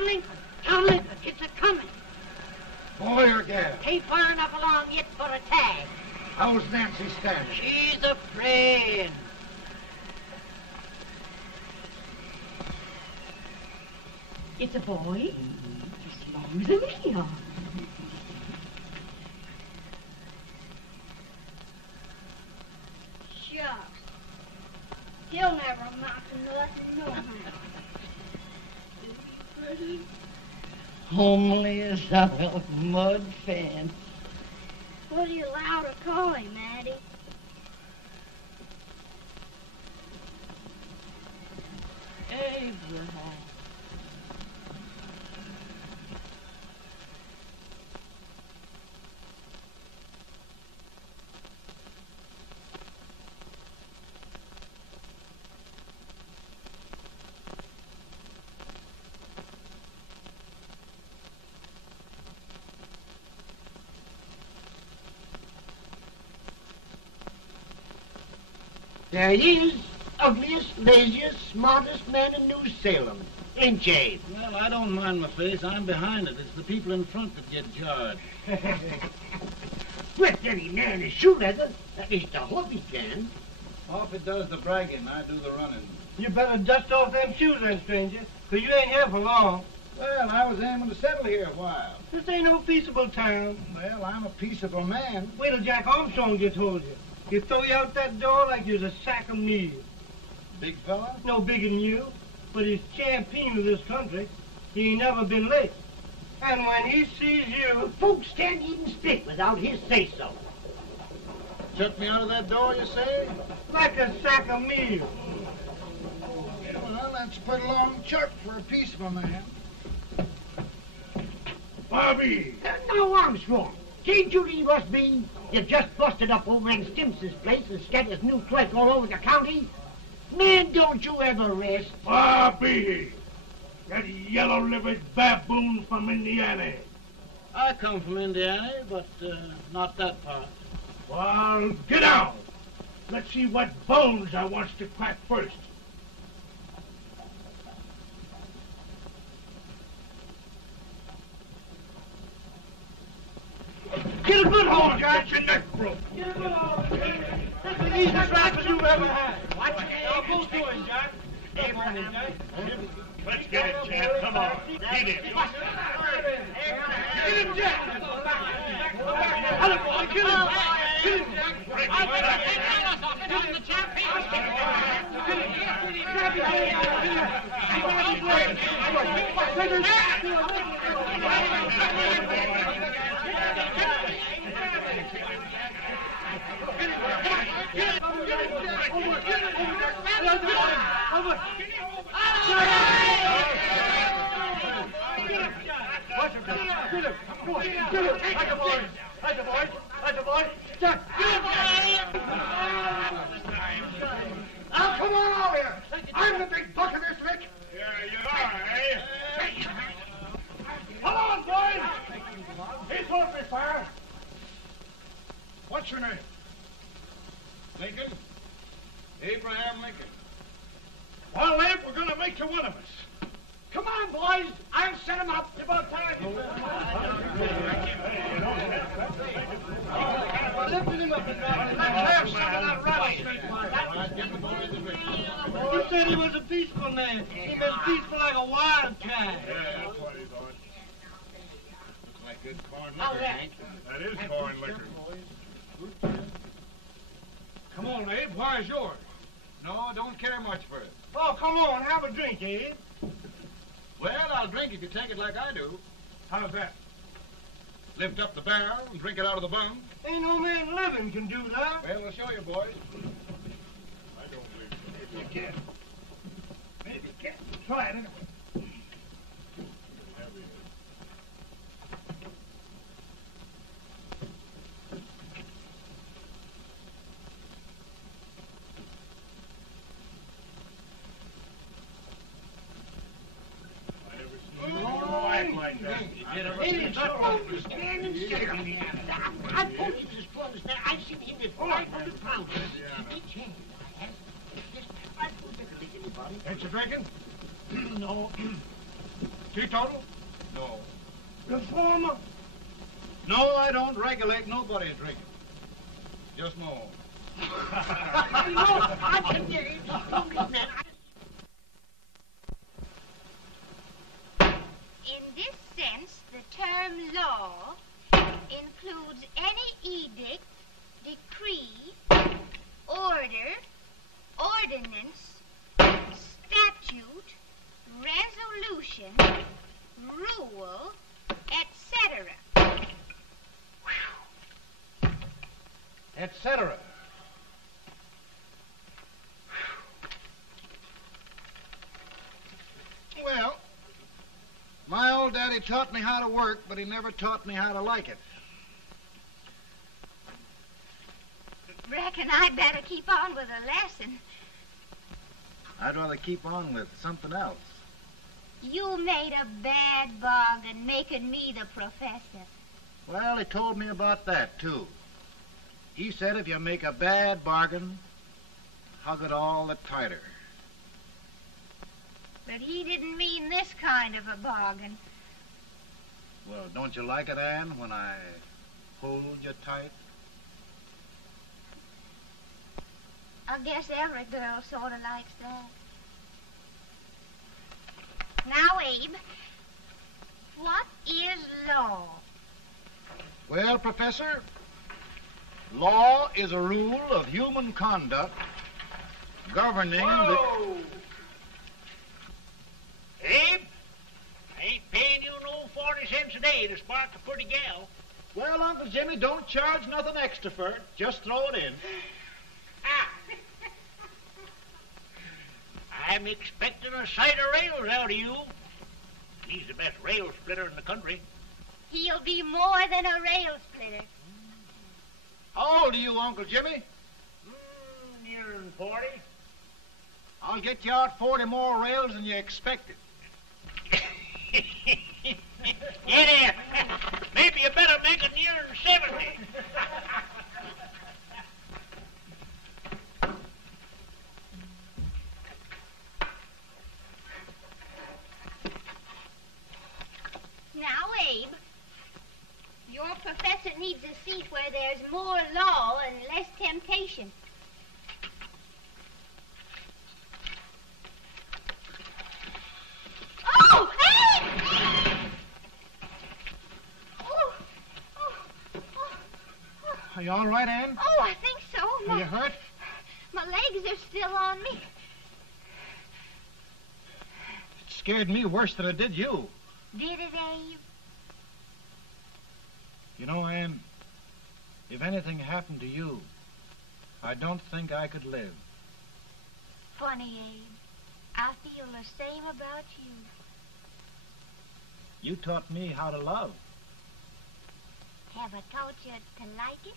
John Lincoln. John Lincoln, it's a-coming. Boy or gal? Ain't far enough along yet for a tag. How's Nancy standing? She's a praying. It's a boy. As long as me are. Shucks. He'll never amount to nothing, no how. Homely as a mud fence. What are you allowed to call him, Addie? Abraham. There he is, ugliest, laziest, smartest man in New Salem, ain't ye? Well, I don't mind my face. I'm behind it. It's the people in front that get jarred. With any man in shoe leather, at least I hope he can. Off it does the bragging. I do the running. You better dust off them shoes then, stranger, 'cause you ain't here for long. Well, I was aiming to settle here a while. This ain't no peaceable town. Well, I'm a peaceable man. Wait till Jack Armstrong gets hold of you. He'll throw you out that door like you was a sack of meal. Big fella? No bigger than you, but he's champion of this country. He ain't never been late. And when he sees you... Folks can't even speak without his say-so. Chuck me out of that door, you say? Like a sack of meal. Well, that's a pretty long chuck for a peaceable man. Bobby! Now, Armstrong, can't you leave us be? You've just busted up over in Stimpson's place and scattered new clerk all over the county. Man, don't you ever rest. Bobby! That yellow-livered baboon from Indiana. I come from Indiana, but not that part. Well, get out. Let's see what bones I wants to crack first. Get a good hold, Jack. Get your neck broke. Get a good hold. That's the easiest rifle you've ever had. Watch it, Now, both doing, Jack. Abraham. Let's get it, Jack. Come on. Get it. Get him, Jack. Hello, boy. Get him. Get him, Jack. Get him, the champion. Now, come on over here. I'm the big buck of this lick. Yeah, you are, eh? Come on, boys. He's holding me fire. What's your name? Lincoln? Abraham Lincoln. Well, Abe, we're going to make you one of us. Come on, boys. I'll set him up. It's about time. Lifting him up and down. Let's have some of that rattlesnake. You said he was a peaceful man. He was peaceful like a wildcat. Yeah, that's what he thought. Looks like good corn liquor, Hank. That is corn liquor. Come on, Abe. Where's yours? No, don't care much for it. Oh, come on. Have a drink, Abe. Well, I'll drink if you take it like I do. How's that? Lift up the barrel and drink it out of the bung. Ain't no man living can do that. Well, I'll show you, boys. I don't believe so. Maybe you can. Maybe you can. Try it anyway. Like that. Stand and sit on the I told you this brother's man. I've seen him with 500 pounds. Each hand. I put better than anybody. Ain't you drinking? No. Teetotal? No. Reformer? No, I don't regulate nobody's drinking. Just my own. I can get it. Man, In this sense, the term law includes any edict, decree, order, ordinance, statute, resolution, rule, etc. Etc. Well, my old daddy taught me how to work, but he never taught me how to like it. Reckon I'd better keep on with the lesson. I'd rather keep on with something else. You made a bad bargain making me the professor. Well, he told me about that, too. He said if you make a bad bargain, hug it all the tighter. But he didn't mean this kind of a bargain. Well, don't you like it, Ann, when I hold you tight? I guess every girl sort of likes that. Now, Abe, what is law? Well, Professor, law is a rule of human conduct governing Whoa! Abe, I ain't paying you no 40 cents a day to spark a pretty gal. Well, Uncle Jimmy, don't charge nothing extra for it. Just throw it in. I'm expecting a sight of rails out of you. He's the best rail splitter in the country. He'll be more than a rail splitter. How old are you, Uncle Jimmy? Nearing 40. I'll get you out 40 more rails than you expected. Get here. Maybe you better make it nearing 70. Now, Abe, your professor needs a seat where there's more law and less temptation. Oh, Abe! Oh, oh, oh, oh. Are you all right, Ann? Oh, I think so. Are you hurt? My legs are still on me. It scared me worse than it did you. Did it, Abe? You know, Ann, if anything happened to you, I don't think I could live. Funny, Abe. I feel the same about you. You taught me how to love. Have I taught you to like it?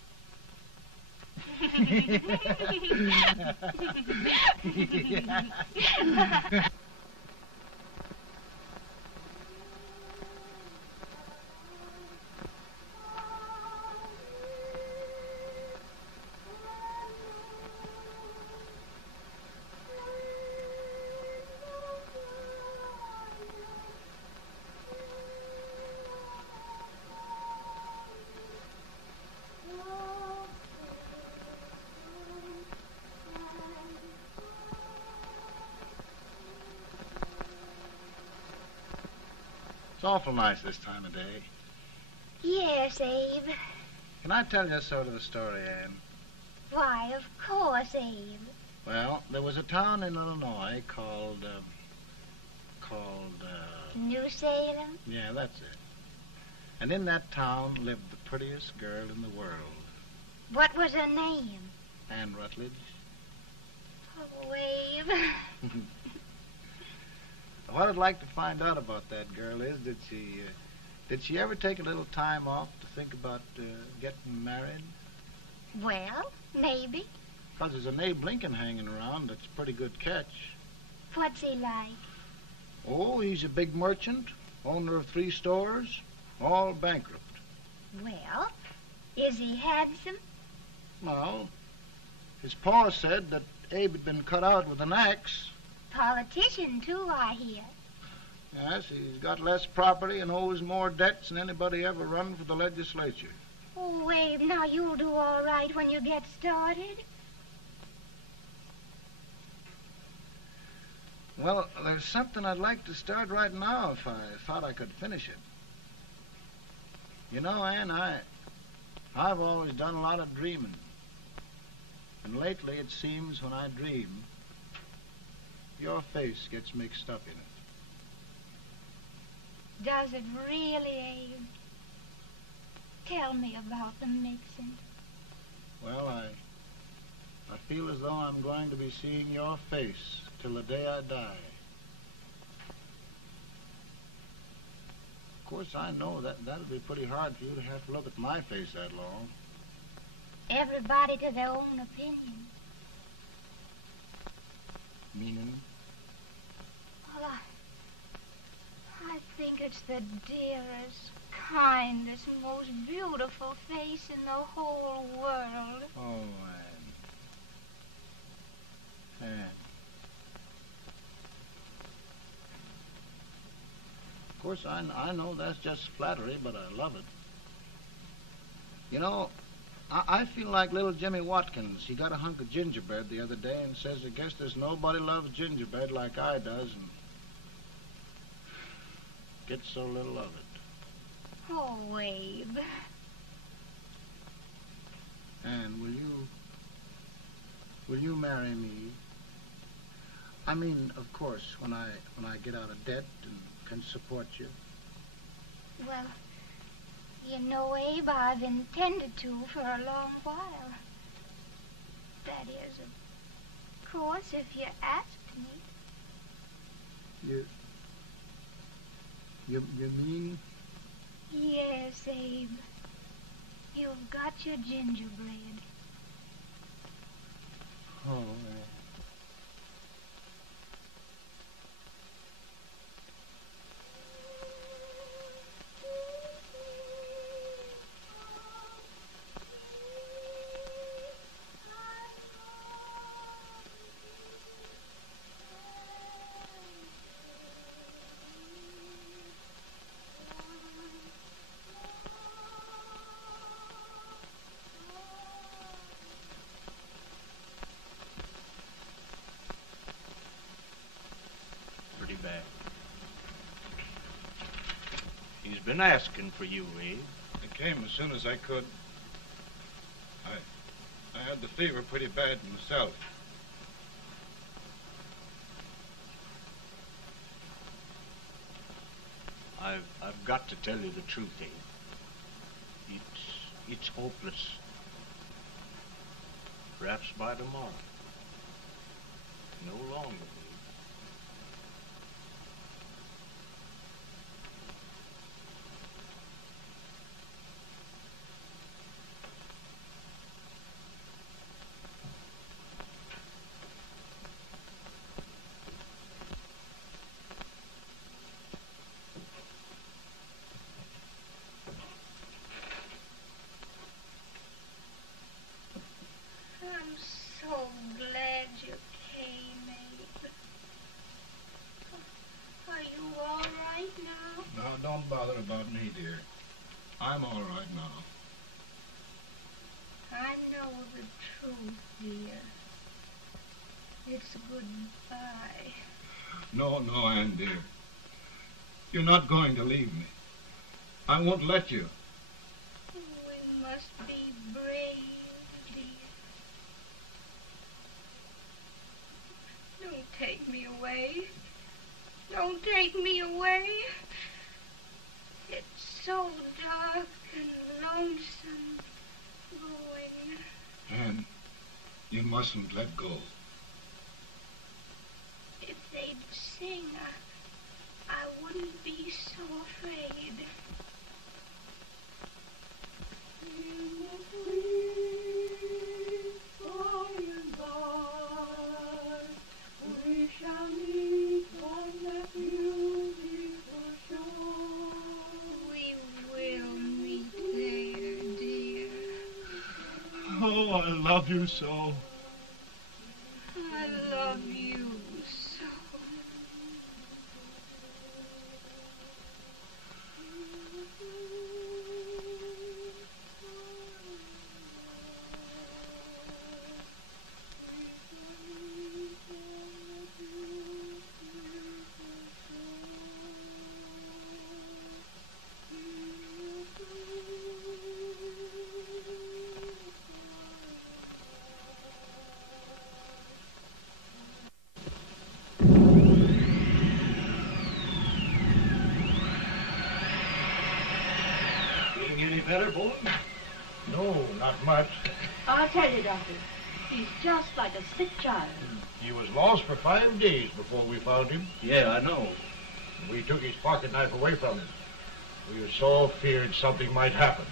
It's awful nice this time of day. Yes, Abe. Can I tell you sort of a story, Ann? Why, of course, Abe. Well, there was a town in Illinois called, New Salem? yeah, that's it. And in that town lived the prettiest girl in the world, What was her name? Ann Rutledge. Oh, Abe. What I'd like to find out about that girl is, did she ever take a little time off to think about getting married? Well, maybe. 'Cause there's an Abe Lincoln hanging around that's a pretty good catch. What's he like? Oh, he's a big merchant, owner of 3 stores, all bankrupt. Well, is he handsome? Well, his pa said that Abe had been cut out with an axe. Politician, too, I hear. Yes, he's got less property and owes more debts than anybody ever run for the legislature. Oh, Abe, now you'll do all right when you get started. Well, there's something I'd like to start right now if I thought I could finish it. You know, Ann, I've always done a lot of dreaming. And lately it seems when I dream, your face gets mixed up in it. Does it really, Abe? Tell me about the mixing. Well, I feel as though I'm going to be seeing your face till the day I die. Of course, I know that'll be pretty hard for you to have to look at my face that long. Everybody to their own opinion. Meaning? Well, I think it's the dearest, kindest, most beautiful face in the whole world. Oh, Ann. Ann. Of course, I know that's just flattery, but I love it. You know, I feel like little Jimmy Watkins. He got a hunk of gingerbread the other day and says, I guess there's nobody loves gingerbread like I does, and gets so little of it. Oh, Abe. And will you marry me? I mean, of course, when I get out of debt and can support you. Well, you know, Abe, I've intended to for a long while. That is, of course, if you asked me. You mean? Yes, Abe. You've got your gingerbread. Oh, Bad. He's been asking for you, Abe. I came as soon as I could. I had the fever pretty bad myself. I've got to tell you the truth, Abe. It's hopeless. Perhaps by tomorrow. No longer. I'm so glad you came, Abe. Are you all right now? No, don't bother about me, dear. I'm all right now. I know the truth, dear. It's goodbye. No, Ann, dear. You're not going to leave me. I won't let you. We must be brave, dear. Don't take me away. Don't take me away. It's so dark and lonesome going. Ann, you mustn't let go. If they'd sing, I wouldn't be so afraid. We shall meet on that beautiful shore. We will meet there, dear. Oh, I love you so. I love you so. Oh, not much. I'll tell you, Doctor. He's just like a sick child. He was lost for 5 days before we found him. Yeah, I know. We took his pocket knife away from him. We were so feared something might happen.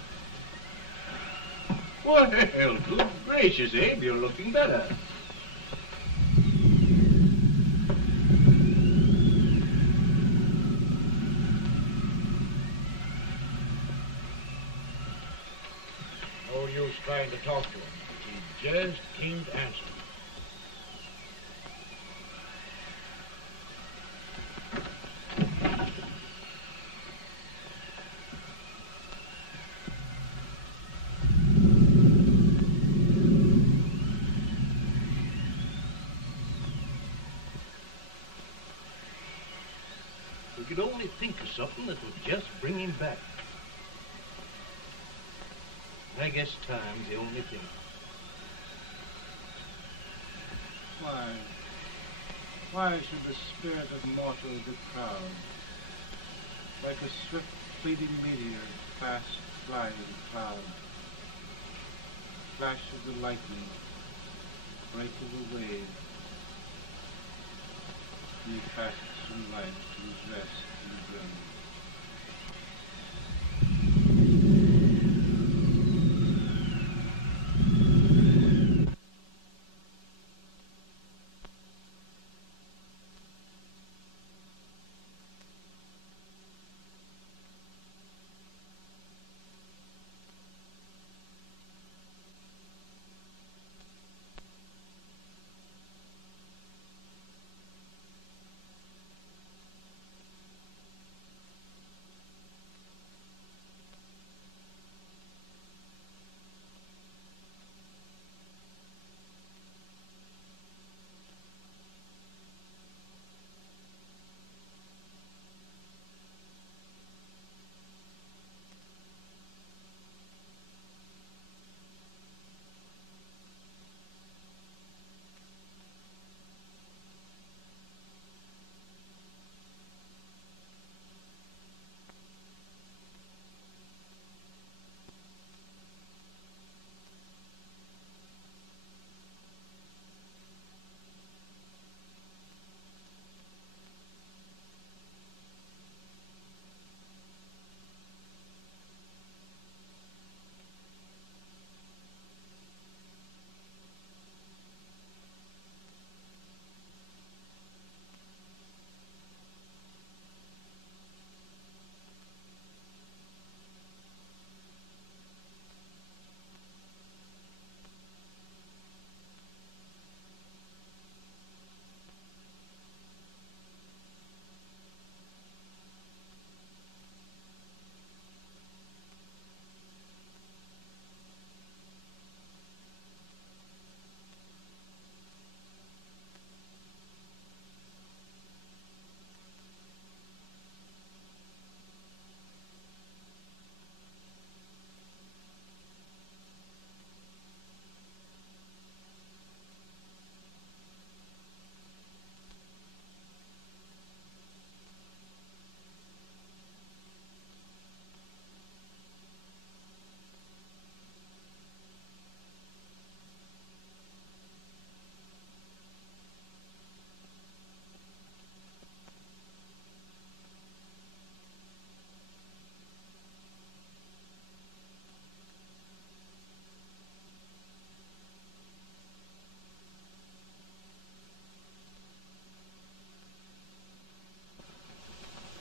Well, good gracious, Abe, you're looking better. No use trying to talk to him. He just can't answer. We could only think of something that would just bring him back. I guess time's the only thing. Why should the spirit of mortal be proud? Like a swift fleeting meteor, fast flying cloud. Flash of the lightning, break of the wave. He passes from life to his rest in the grave.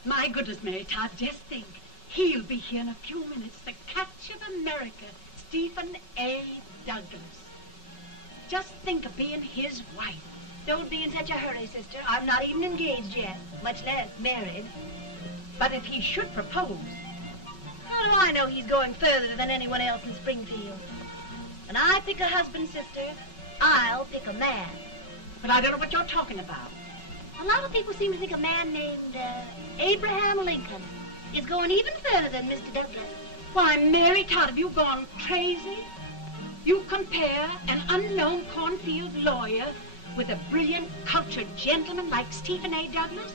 My goodness, Mary Todd, just think. He'll be here in a few minutes. The catch of America, Stephen A. Douglas. Just think of being his wife. Don't be in such a hurry, sister. I'm not even engaged yet, much less married. But if he should propose... How do I know he's going further than anyone else in Springfield? When I pick a husband, sister, I'll pick a man. But I don't know what you're talking about. A lot of people seem to think a man named Abraham Lincoln is going even further than Mr. Douglas. Why, Mary Todd, have you gone crazy? You compare an unknown cornfield lawyer with a brilliant, cultured gentleman like Stephen A. Douglas?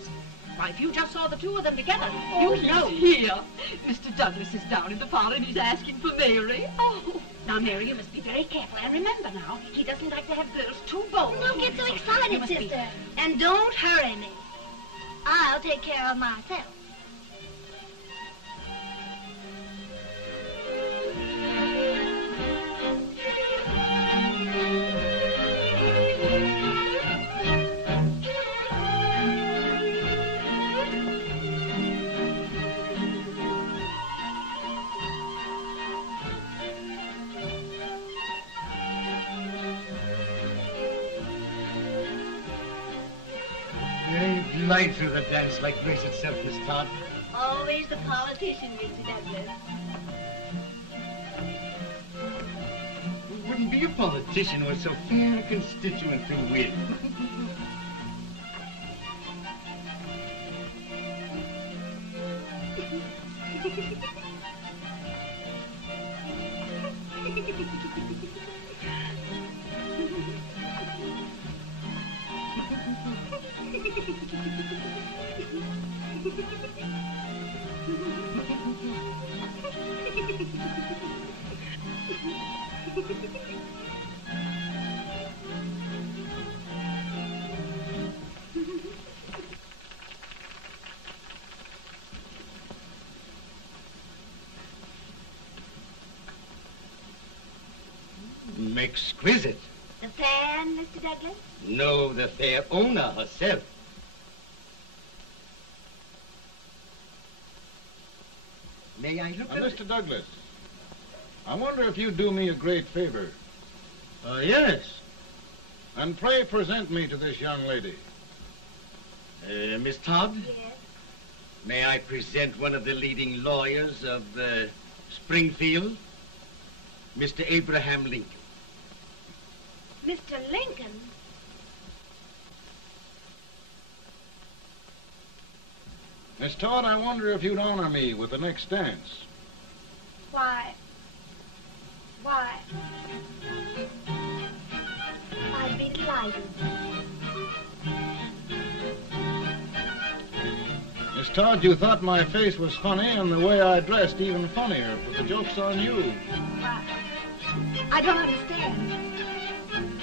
Why, if you just saw the two of them together, you'd know. Here. Mr. Douglas is down in the parlor and he's asking for Mary. Oh. Now, Mary, you must be very careful. And remember now, he doesn't like to have girls too bold. Don't get so You excited, must be- sister. And don't hurry me. I'll take care of myself. Glide through the dance like grace itself, Miss Todd. Always the politician, Mr. Douglas. We wouldn't be a politician with so fair a constituent to win. Exquisite. The fan, Mr. Douglas? No, the fair owner herself. May I look at it? Mr. Douglas, I wonder if you'd do me a great favor. Yes. And pray present me to this young lady. Miss Todd? Yes. May I present one of the leading lawyers of Springfield, Mr. Abraham Lincoln. Mr. Lincoln? Miss Todd, I wonder if you'd honor me with the next dance. Why? I'd be delighted. Miss Todd, you thought my face was funny and the way I dressed even funnier, but the joke's on you. Why? I don't understand.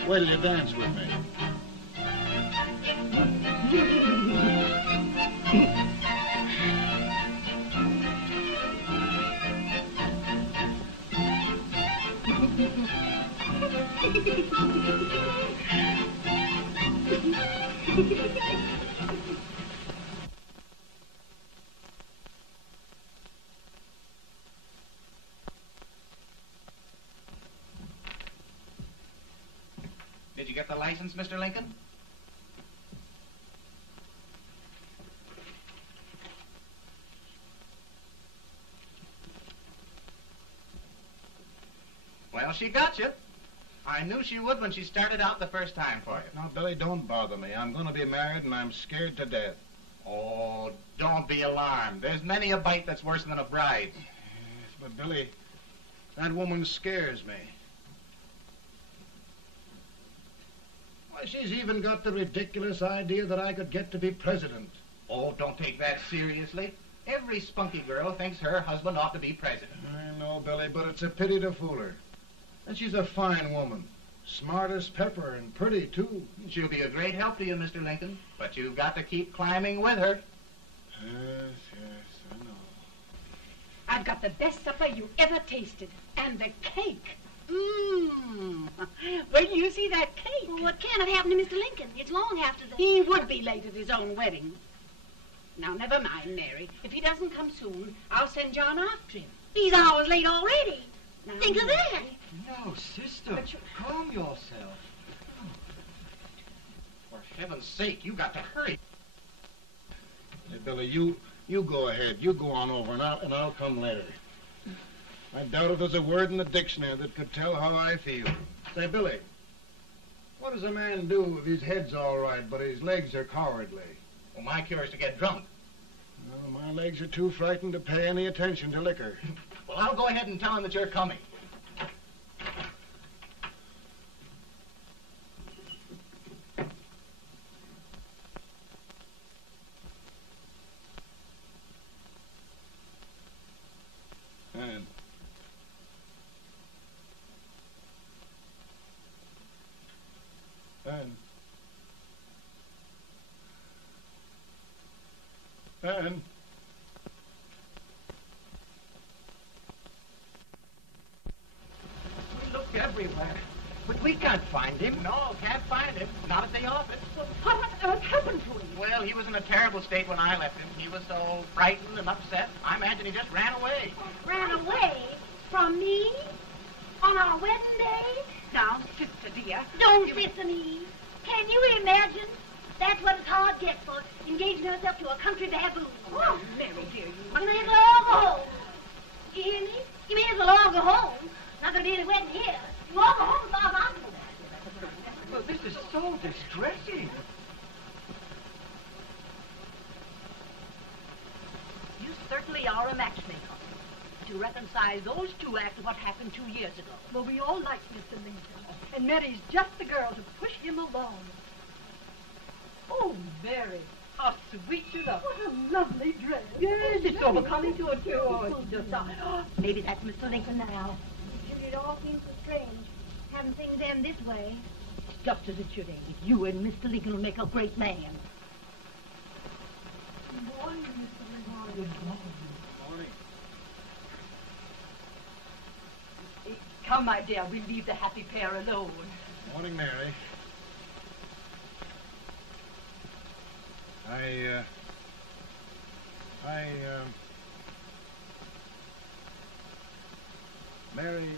Wait till you dance with me. Did you get the license, Mr. Lincoln? Well, she got you. I knew she would when she started out the first time for you. Now, Billy, don't bother me. I'm going to be married and I'm scared to death. Oh, don't be alarmed. There's many a bite that's worse than a bride. Yes, but Billy, that woman scares me. Why, she's even got the ridiculous idea that I could get to be president. Oh, don't take that seriously. Every spunky girl thinks her husband ought to be president. I know, Billy, but it's a pity to fool her. And she's a fine woman. Smart as pepper and pretty, too. She'll be a great help to you, Mr. Lincoln, but you've got to keep climbing with her. Yes, I know. I've got the best supper you ever tasted. And the cake. Mmm. Wait till you see that cake. Well, what can have happened to Mr. Lincoln? It's long after the... He would be late at his own wedding. Now, never mind, Mary. If he doesn't come soon, I'll send John after him. He's hours late already. Now, Think of that. No, sister. Calm yourself. For heaven's sake, you got to hurry. Hey, Billy, you go ahead. You go on over, and I'll come later. I doubt if there's a word in the dictionary that could tell how I feel. Say, Billy, what does a man do if his head's all right, but his legs are cowardly? Well, my cure is to get drunk. Well, my legs are too frightened to pay any attention to liquor. Well, I'll go ahead and tell him that you're coming. Ann. We looked everywhere, but we can't find him. No, can't find him. Not at the office. Well, what on earth happened to him? Well, he was in a terrible state when I left him. He was so frightened and upset. I imagine he just ran away. Ran away from me on our wedding day? Now, sister dear. Don't sister me. Can you imagine? That's what his heart gets for engaging herself to a country baboon. Oh, Mary, dear, You may as well all go home. You hear me? You may as well all go home. Not going to be any wedding here. You all go home as far as I'm concerned. Well, this is so distressing. You certainly are a matchmaker. To reconcile those two after what happened 2 years ago. Well, we all like Mr. Lincoln. And Mary's just the girl to push him along. Oh, Mary, how sweet you look. What a lovely dress. Yes, it's so becoming to it, too. Oh, it's just... maybe that's Mr. Lincoln now. It all seems so strange, having things end this way. Just as it should end. You and Mr. Lincoln will make a great man. Good morning, Mr. Lincoln. Good morning. Come, my dear, we'll leave the happy pair alone. Morning, Mary. Mary,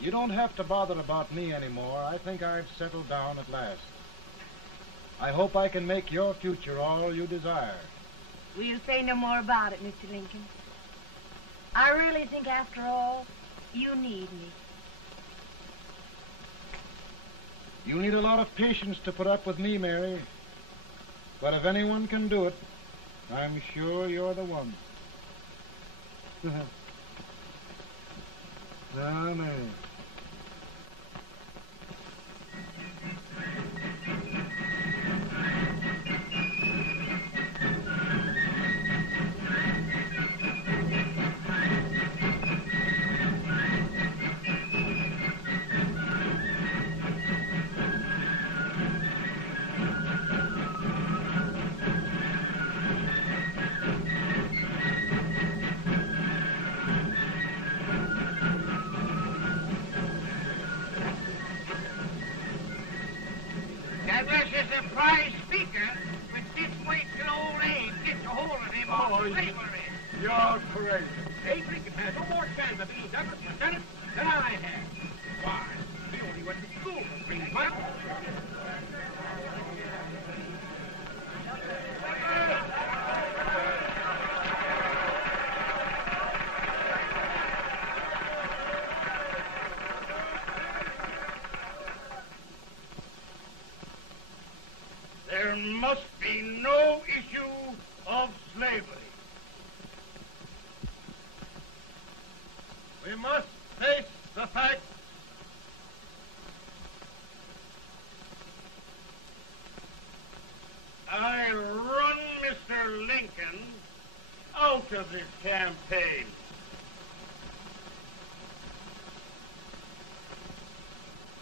you don't have to bother about me anymore. I think I've settled down at last. I hope I can make your future all you desire. We'll say no more about it, Mr. Lincoln. I really think, after all, you need me. You need a lot of patience to put up with me, Mary. But if anyone can do it, I'm sure you're the one. Ah, Mary. That was a surprise speaker, but just wait till old Abe gets a hold of him on slavery. You're crazy. Abe Lincoln has no more chance of being Douglas Lieutenant than I have. Why? He only went to school for 3 months. There must be no issue of slavery. We must face the fact I run Mr. Lincoln out of this campaign.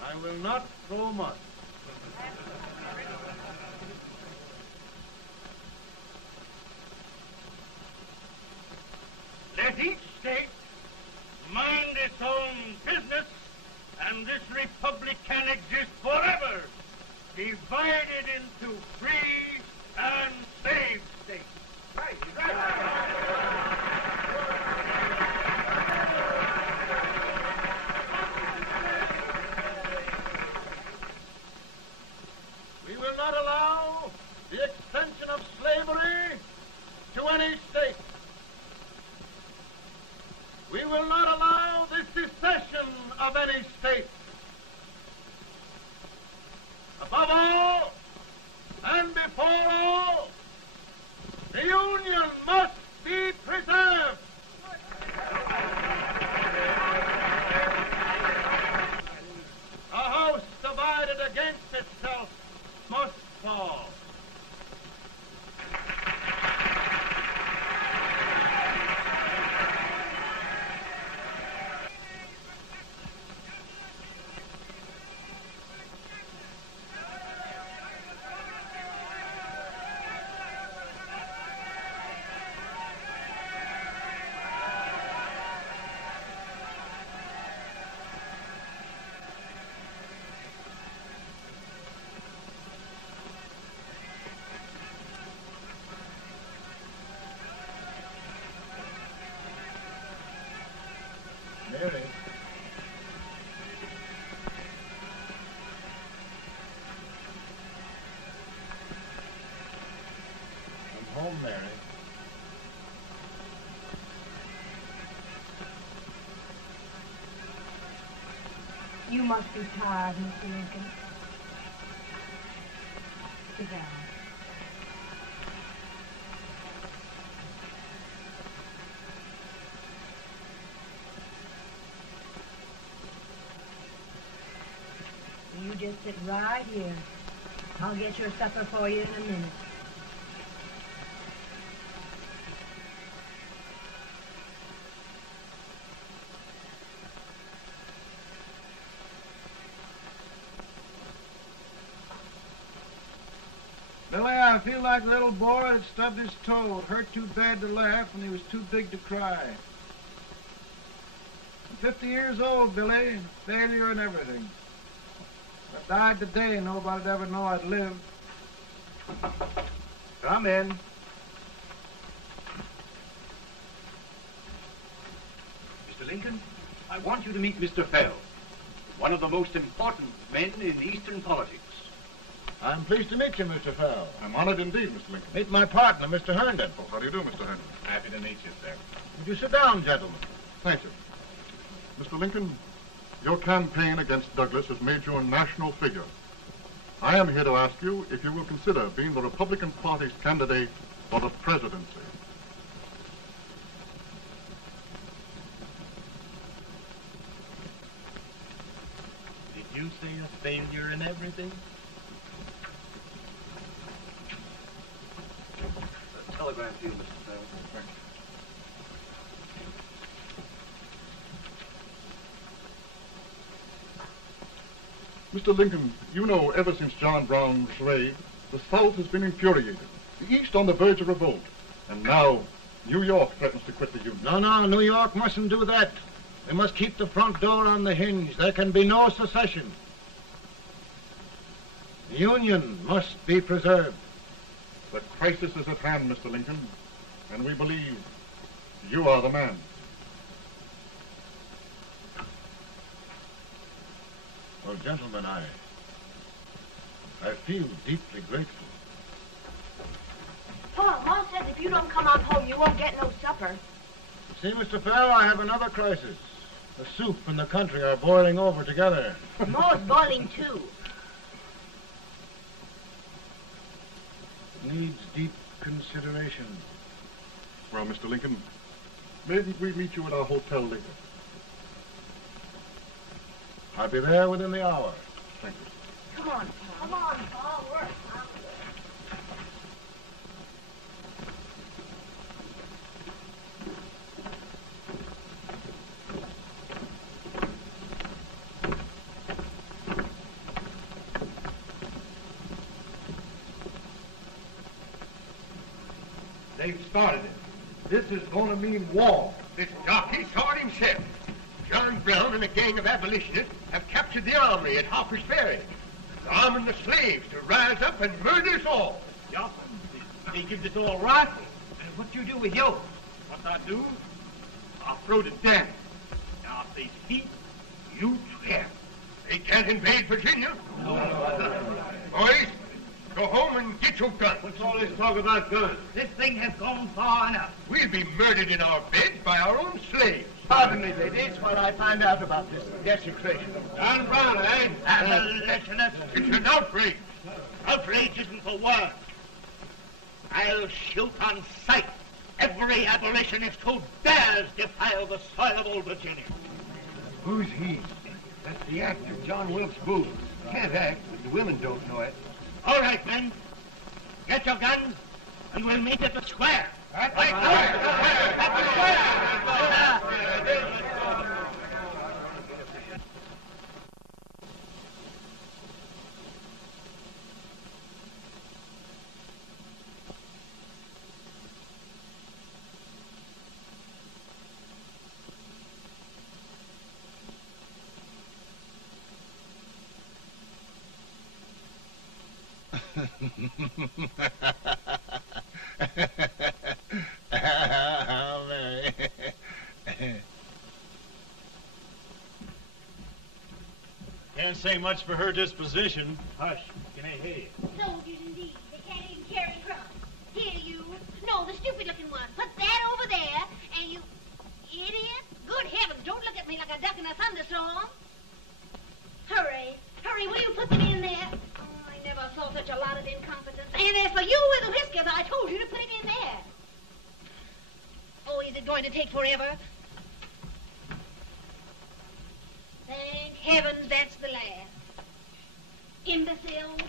I will not throw much. Let each state mind its own business, and this republic can exist forever, divided into free and slave states. Right, right. We will not allow the extension of slavery to any state. We will not allow the secession of any state. Above all, and before all, the Union must be preserved. A house divided against itself must fall. home, Mary. You must be tired, Mr. Lincoln. Sit down. You just sit right here. I'll get your supper for you in a minute. Billy, I feel like a little boy that stubbed his toe. It hurt too bad to laugh, and he was too big to cry. I'm 50 years old, Billy. Failure and everything. If I died today, nobody'd ever know I'd lived. Come in. Mr. Lincoln, I want you to meet Mr. Fell, one of the most important men in Eastern politics. I'm pleased to meet you, Mr. Fell. I'm honored indeed, Mr. Lincoln. Meet my partner, Mr. Herndon. Oh, how do you do, Mr. Henry? Happy to meet you, sir. Would you sit down, gentlemen? Thank you. Mr. Lincoln, your campaign against Douglas has made you a national figure. I am here to ask you if you will consider being the Republican Party's candidate for the presidency. Did you say a failure in everything? A telegram to you, Mr. Fell. Thank you. Mr. Lincoln, you know ever since John Brown's raid, the South has been infuriated, the East on the verge of revolt, and now New York threatens to quit the Union. No, New York mustn't do that. They must keep the front door on the hinge. There can be no secession. The Union must be preserved. The crisis is at hand, Mr. Lincoln, and we believe you are the man. Well, gentlemen, I feel deeply grateful. Pa, Ma says if you don't come on home, you won't get no supper. See, Mr. Fell, I have another crisis. The soup and the country are boiling over together. Ma's boiling too. Needs deep consideration. Well, Mr. Lincoln, maybe we meet you at our hotel later. I'll be there within the hour. Thank you. Come on, Pa. Come on, Pa. Work. They've started it. This is going to mean war. This jockey saw it himself. John Brown and a gang of abolitionists have captured the armory at Harper's Ferry. They're arming the slaves to rise up and murder us all. Yeah, they give us all rifles. And what you do with yours? What I do? I'll throw to death. Now, if they speak, you swear. They can't invade Virginia. Boys, go home and get your guns. What's all this talk about guns? This thing has gone far enough. We'll be murdered in our beds by our own slaves. Pardon me, ladies, while I find out about this desecration. John Brown, eh? Abolitionist. It's an outrage. Outrage isn't the word. I'll shoot on sight every abolitionist who dares defile the soil of old Virginia. Who's he? That's the actor, John Wilkes Booth. Can't act, but the women don't know it. All right, men. Get your guns, and we'll meet at the square. At the Mary. Can't say much for her disposition. Hush. Can I hear you? Soldiers indeed. They can't even carry crumbs. Here, you. And as for you with the whiskers, I told you to put it in there. Oh, is it going to take forever? Thank heavens that's the last. Imbeciles.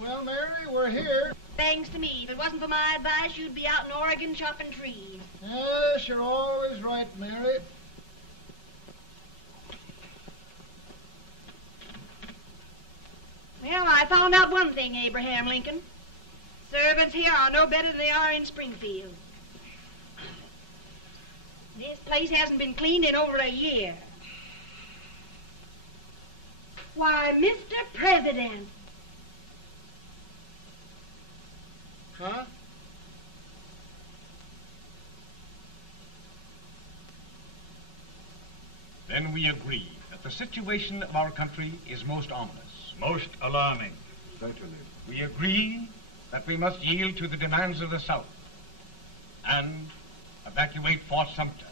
Well, Mary, we're here. Thanks to me. If it wasn't for my advice, you'd be out in Oregon chopping trees. Yes, you're always right, Mary. Well, I found out one thing, Abraham Lincoln. Servants here are no better than they are in Springfield. This place hasn't been cleaned in over a year. Why, Mr. President. Huh? Then we agree that the situation of our country is most ominous. Most alarming. Certainly. We agree that we must yield to the demands of the South and evacuate Fort Sumter.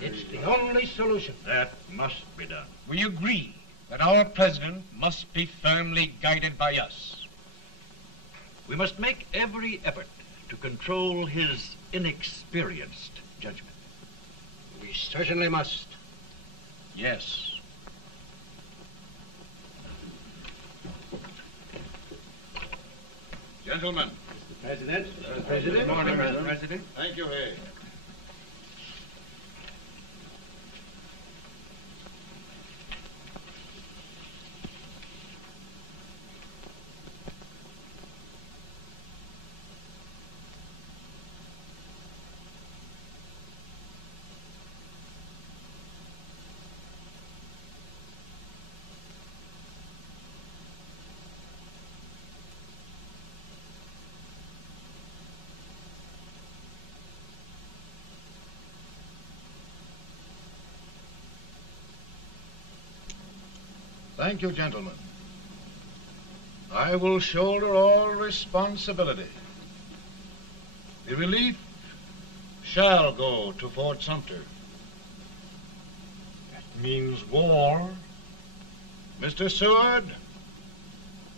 It's the only solution. That must be done. We agree that our president must be firmly guided by us. We must make every effort to control his inexperienced judgment. We certainly must. Yes. Gentlemen. Mr. President. Mr. President. Good morning, Mr. President. Thank you, Hay. Thank you, gentlemen. I will shoulder all responsibility. The relief shall go to Fort Sumter. That means war. Mr. Seward,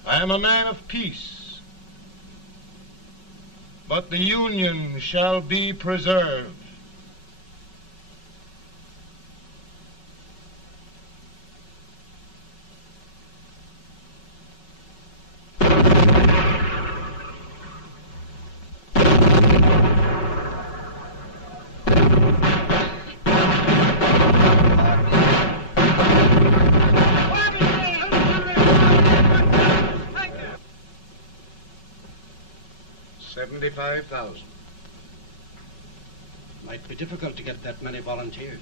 I am a man of peace, but the Union shall be preserved. $75,000. Might be difficult to get that many volunteers.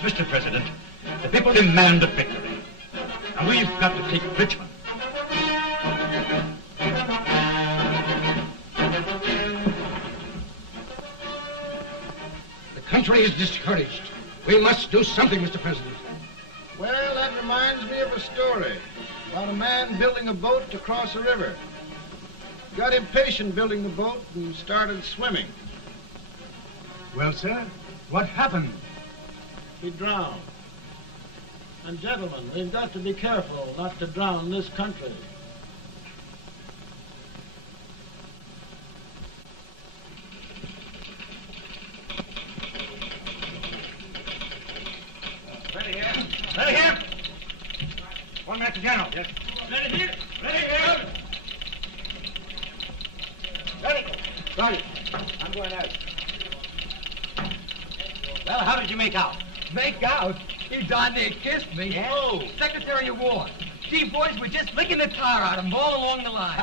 Mr. President, the people demand a victory. And we've got to take Richmond. The country is discouraged. We must do something, Mr. President. Well, that reminds me of a story about a man building a boat to cross a river. Got impatient building the boat and started swimming. Well, sir, what happened? He drowned. And gentlemen, we've got to be careful not to drown this country. Ready here. Ready here. One minute to General. Yes. Ready here. Ready here. Ready. Sergeant, I'm going out. Well, how did you make out? Make out? He darn near kissed me. Yeah? Oh, Secretary of War. Gee, boys, we're just licking the tar out of him all along the line.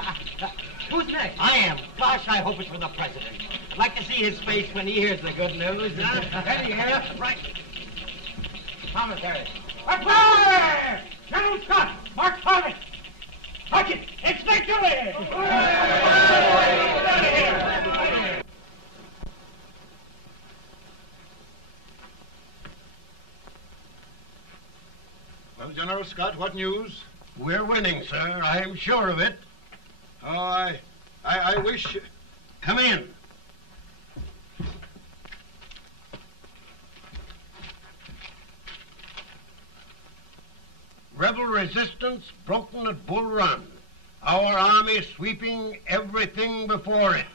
Who's next? I am. Gosh, I hope it's for the president. I'd like to see his face when he hears the good news. Ready here. Right. Commissary. Fire! General Scott, mark target. Mark it. It's victory! Well, General Scott, what news? We're winning, sir. I am sure of it. Oh, I wish... Come in. Rebel resistance broken at Bull Run. Our army sweeping everything before it.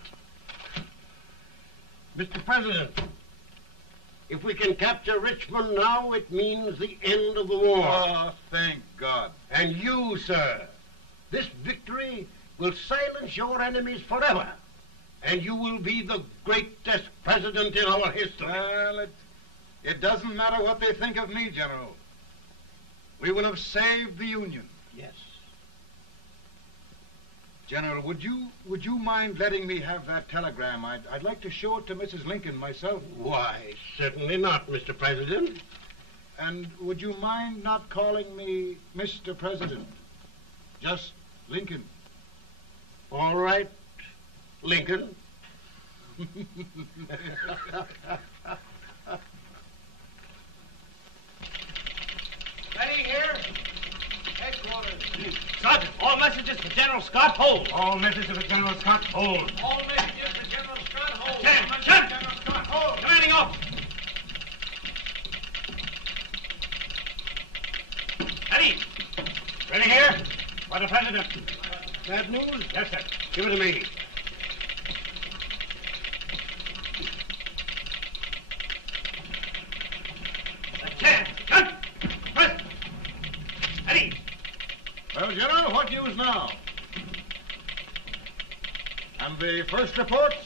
Mr. President, if we can capture Richmond now, it means the end of the war. Oh, thank God. And you, sir, this victory will silence your enemies forever. And you will be the greatest president in our history. Well, it doesn't matter what they think of me, General. We will have saved the Union. Yes. General, would you mind letting me have that telegram? I'd like to show it to Mrs. Lincoln myself. Why, certainly not, Mr. President. And would you mind not calling me Mr. President? Just Lincoln. All right, Lincoln. Ready here. Headquarters. Sergeant, all messages for General Scott, hold. All messages for General Scott, hold. All messages for General Scott, hold. General Scott, hold. Commanding officer. Ready. Ready here? For the President. Bad news? Yes, sir. Give it to me. Well, General, what news now? And the first reports?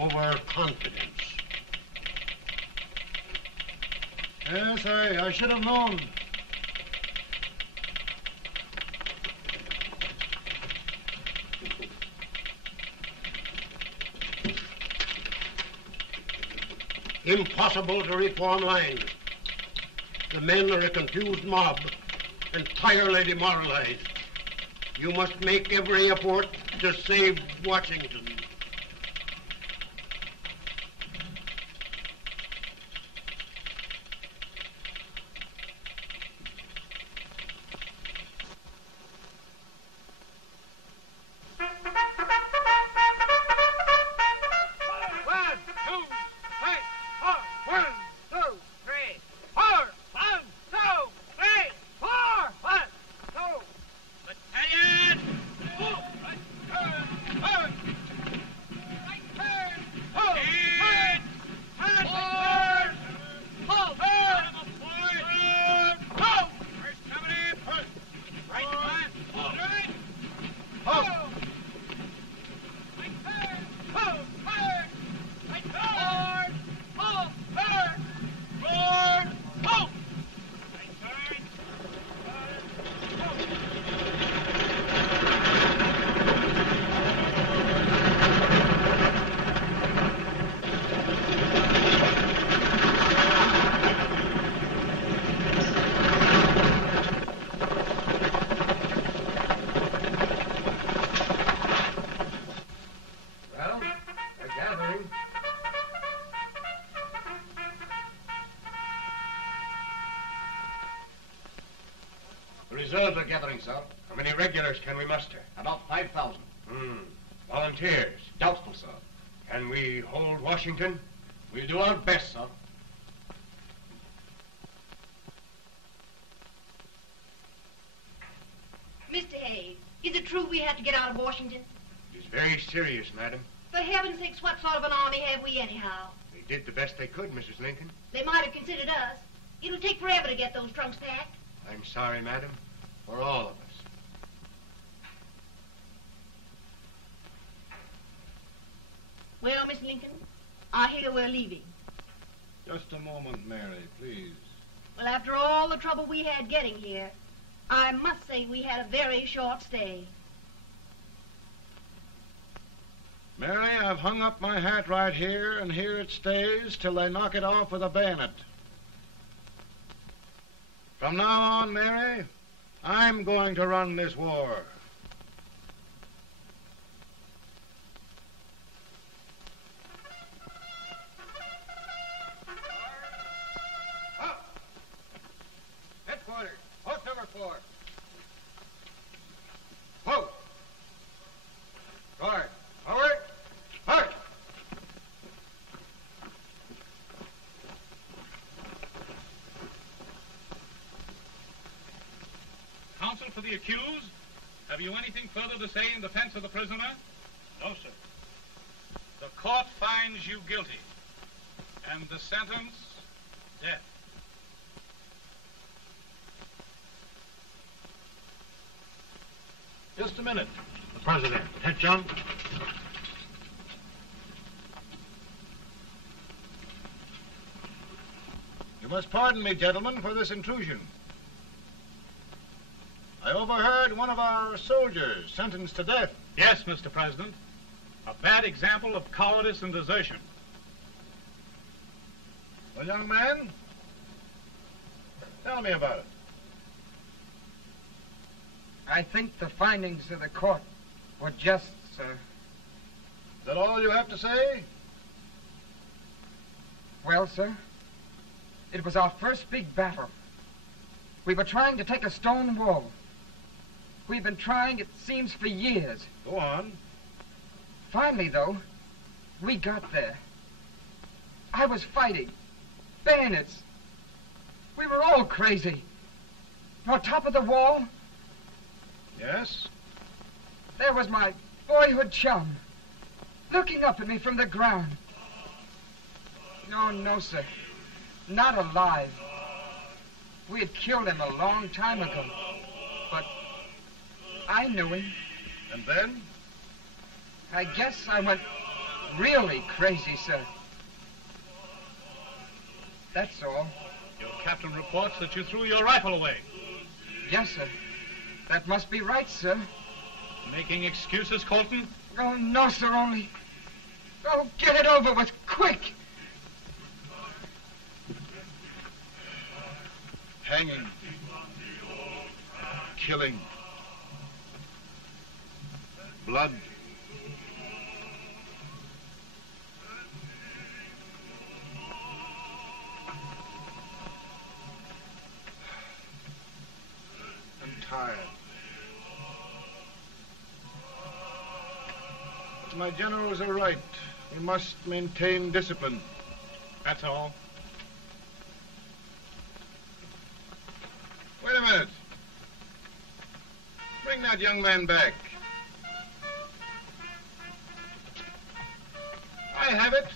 Overconfidence. Yes, I should have known. Impossible to reform lines. The men are a confused mob, entirely demoralized. You must make every effort to save Washington. reserves are gathering, sir. How many regulars can we muster? About 5,000. Volunteers? Doubtful, sir. Can we hold Washington? We'll do our best, sir. Mr. Hayes, is it true we have to get out of Washington? It's very serious, madam. For heaven's sakes, what sort of an army have we anyhow? They did the best they could, Mrs. Lincoln. They might have considered us. It'll take forever to get those trunks packed. I'm sorry, madam, for all of us. Well, Miss Lincoln, I hear we're leaving. Just a moment, Mary, please. Well, after all the trouble we had getting here, I must say we had a very short stay. Mary, I've hung up my hat right here, and here it stays till they knock it off with a bayonet. From now on, Mary, I'm going to run this war. Headquarters, post number 4. Whoa! Guard, forward, march! Counsel for the accused, have you anything further to say in defense of the prisoner? No, sir. The court finds you guilty, and the sentence, death. Just a minute. The president. Head, John. You must pardon me, gentlemen, for this intrusion. I overheard one of our soldiers sentenced to death. Yes, Mr. President. A bad example of cowardice and desertion. Well, young man, tell me about it. I think the findings of the court were just, sir. Is that all you have to say? Well, sir, it was our first big battle. We were trying to take a stone wall. We've been trying, it seems, for years. Go on. Finally, though, we got there. I was fighting. Bayonets. We were all crazy. On top of the wall, Yes? there was my boyhood chum, looking up at me from the ground. No, sir. Not alive. We had killed him a long time ago. But I knew him. And then? I guess I went really crazy, sir. That's all. Your captain reports that you threw your rifle away. Yes, sir. That must be right, sir. Making excuses, Colton? Oh, no, sir, only... Oh, get it over with, quick! Hanging. Killing. Blood. I'm tired. But my generals are right. We must maintain discipline. That's all. Wait a minute. Bring that young man back. I have it.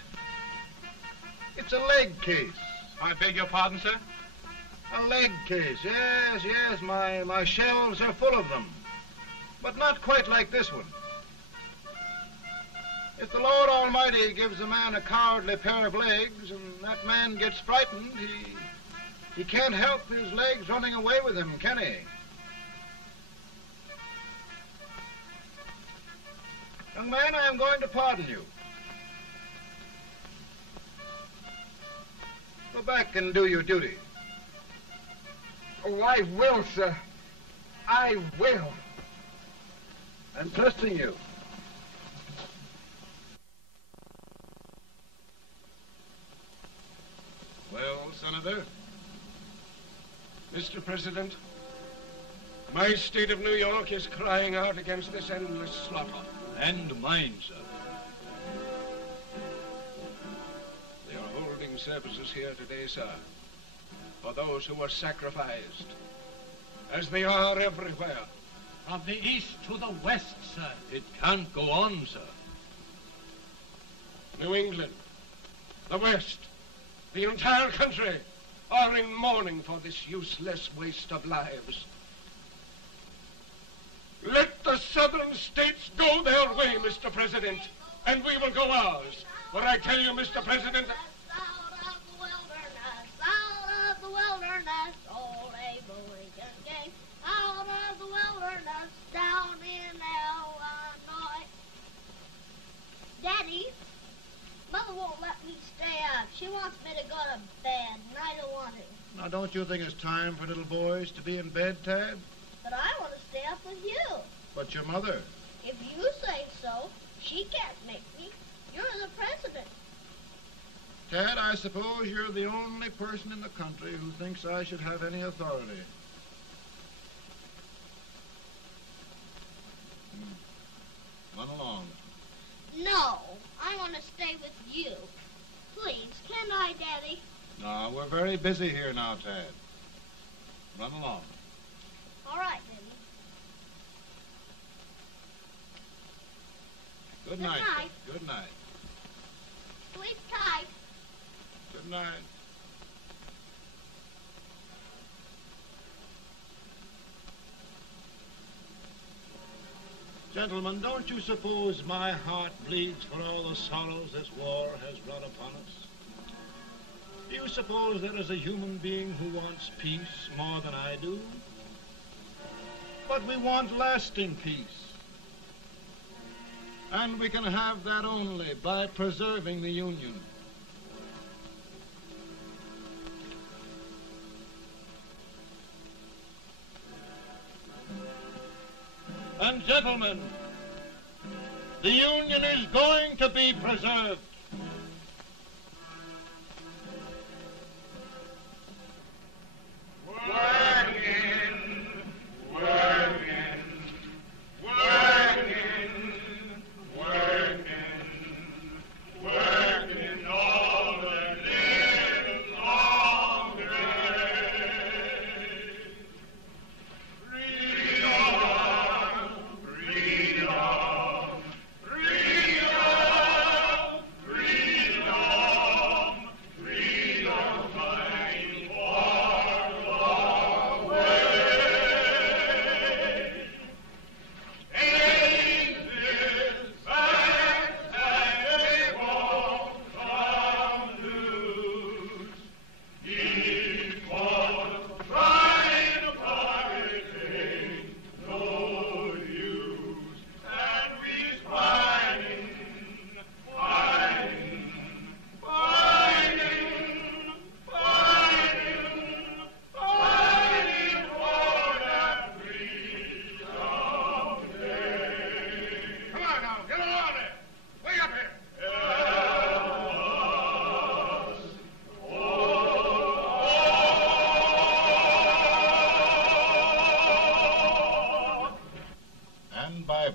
It's a leg case. I beg your pardon, sir? A leg case, yes. My shelves are full of them. But not quite like this one. If the Lord Almighty gives a man a cowardly pair of legs and that man gets frightened, he can't help his legs running away with him, can he? Young man, I am going to pardon you. Go back and do your duty. Oh, I will, sir. I will. I'm trusting you. Well, Senator? Mr. President, My state of New York is crying out against this endless slaughter. And mine, sir. They are holding services here today, sir, for those who were sacrificed, as they are everywhere. From the east to the west, sir. It can't go on, sir. New England, the West, the entire country are in mourning for this useless waste of lives. Let the southern states go their way, Mr. President, and we will go ours. For I tell you, Mr. President, Out of the wilderness, old Abe Lincoln came. Out of the wilderness, down in Illinois. Daddy, Mother won't let me stay up. She wants me to go to bed, and I don't want to. Now, don't you think it's time for little boys to be in bed, Tad? But I want to stay up with you. But your mother. If you say so, she can't make me. You're the president. Tad, I suppose you're the only person in the country who thinks I should have any authority. Run along. No, I want to stay with you. Please, can I, Daddy? No, we're very busy here now, Tad. Run along. All right, Daddy. Good night. Good night. Good night. Sleep tight. Good night. Gentlemen, don't you suppose my heart bleeds for all the sorrows this war has brought upon us? Do you suppose there is a human being who wants peace more than I do? But we want lasting peace. And we can have that only by preserving the Union. And gentlemen, the Union is going to be preserved.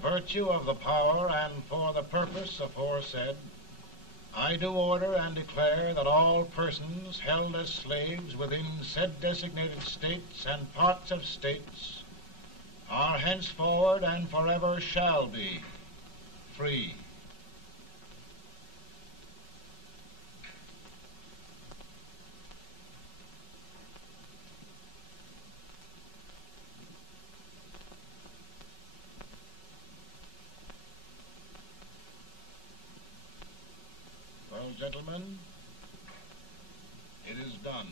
Virtue of the power and for the purpose aforesaid, I do order and declare that all persons held as slaves within said designated states and parts of states are henceforward and forever shall be free. Gentlemen, it is done.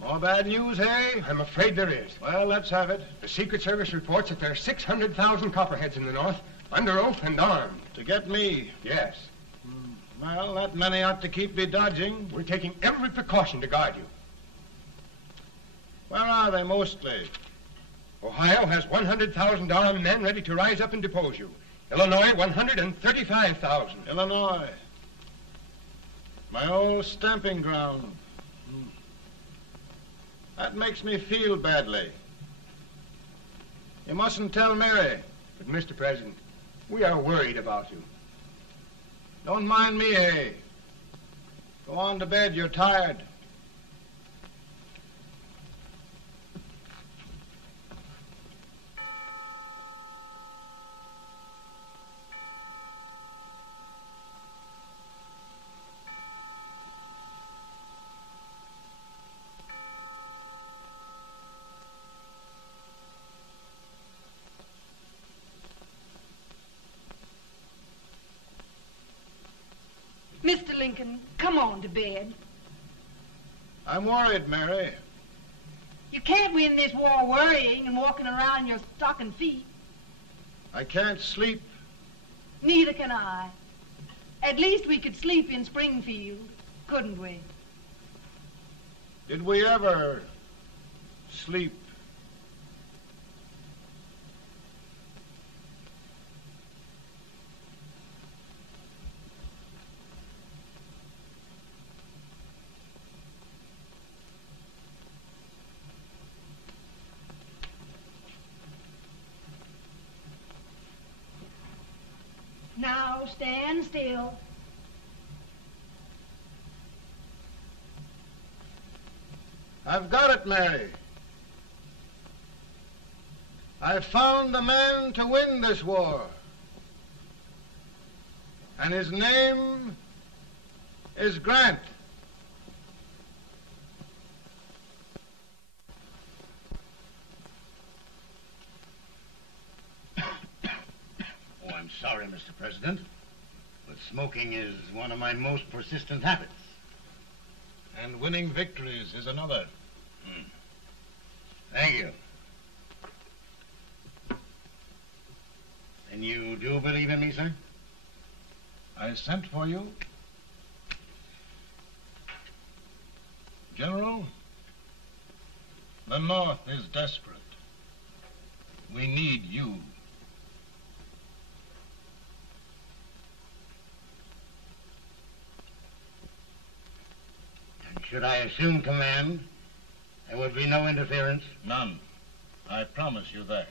More bad news, hey? I'm afraid there is. Well, let's have it. The Secret Service reports that there are 600,000 copperheads in the North, under oath and armed. To get me? Yes. Well, that many ought to keep me dodging. We're taking every precaution to guard you. Where are they mostly? Ohio has 100,000 armed men ready to rise up and depose you. Illinois, 135,000. Illinois. My old stamping ground. That makes me feel badly. You mustn't tell Mary. But, Mr. President, we are worried about you. Don't mind me, hey. Go on to bed, you're tired. Mr. Lincoln, come on to bed. I'm worried, Mary. You can't win this war worrying and walking around in your stocking feet. I can't sleep. Neither can I. At least we could sleep in Springfield, couldn't we? Did we ever sleep? Now stand still. I've got it, Mary. I've found the man to win this war. And his name is Grant. Oh, I'm sorry, Mr. President, but smoking is one of my most persistent habits. And winning victories is another. Thank you. And you do believe in me, sir? I sent for you. General, the North is desperate. We need you. And should I assume command, there would be no interference? None. I promise you that.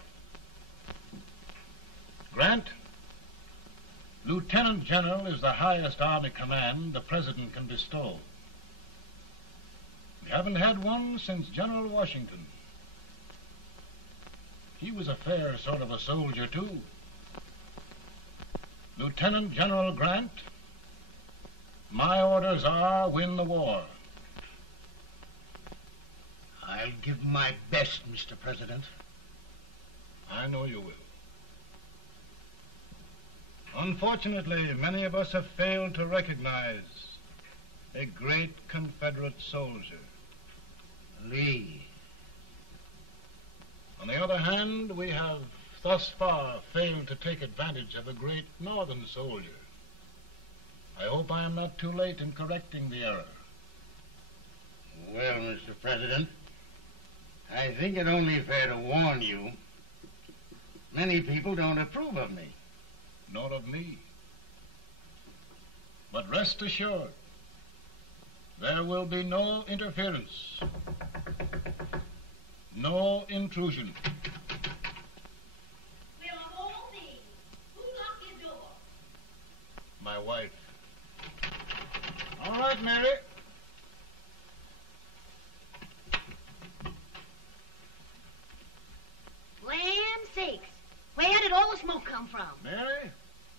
Grant, Lieutenant General is the highest army command the President can bestow. We haven't had one since General Washington. He was a fair sort of a soldier, too. Lieutenant General Grant, my orders are win the war. I'll give my best, Mr. President. I know you will. Unfortunately, many of us have failed to recognize a great Confederate soldier. Lee. On the other hand, we have thus far failed to take advantage of a great Northern soldier. I hope I am not too late in correcting the error. Well, Mr. President, I think it only fair to warn you. Many people don't approve of me. Nor of me. But rest assured, there will be no interference, no intrusion. Well, of all things, who locked your door? My wife. All right, Mary. Land sakes, where did all the smoke come from? Mary,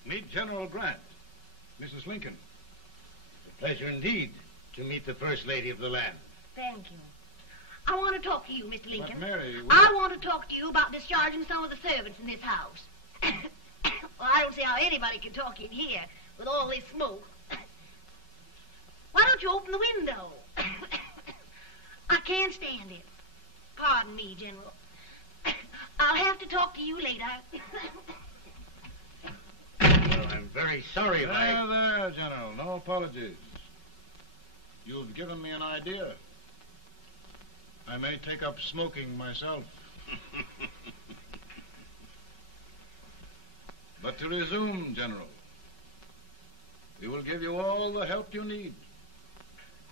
meet General Grant, Mrs. Lincoln. A pleasure indeed to meet the First Lady of the land. Thank you. I want to talk to you, Mr. Lincoln. But Mary, I want to talk to you about discharging some of the servants in this house. Well, I don't see how anybody can talk in here with all this smoke. Why don't you open the window? I can't stand it. Pardon me, General. I'll have to talk to you later. Well, I'm very sorry if There, General. No apologies. You've given me an idea. I may take up smoking myself. But to resume, General, we will give you all the help you need.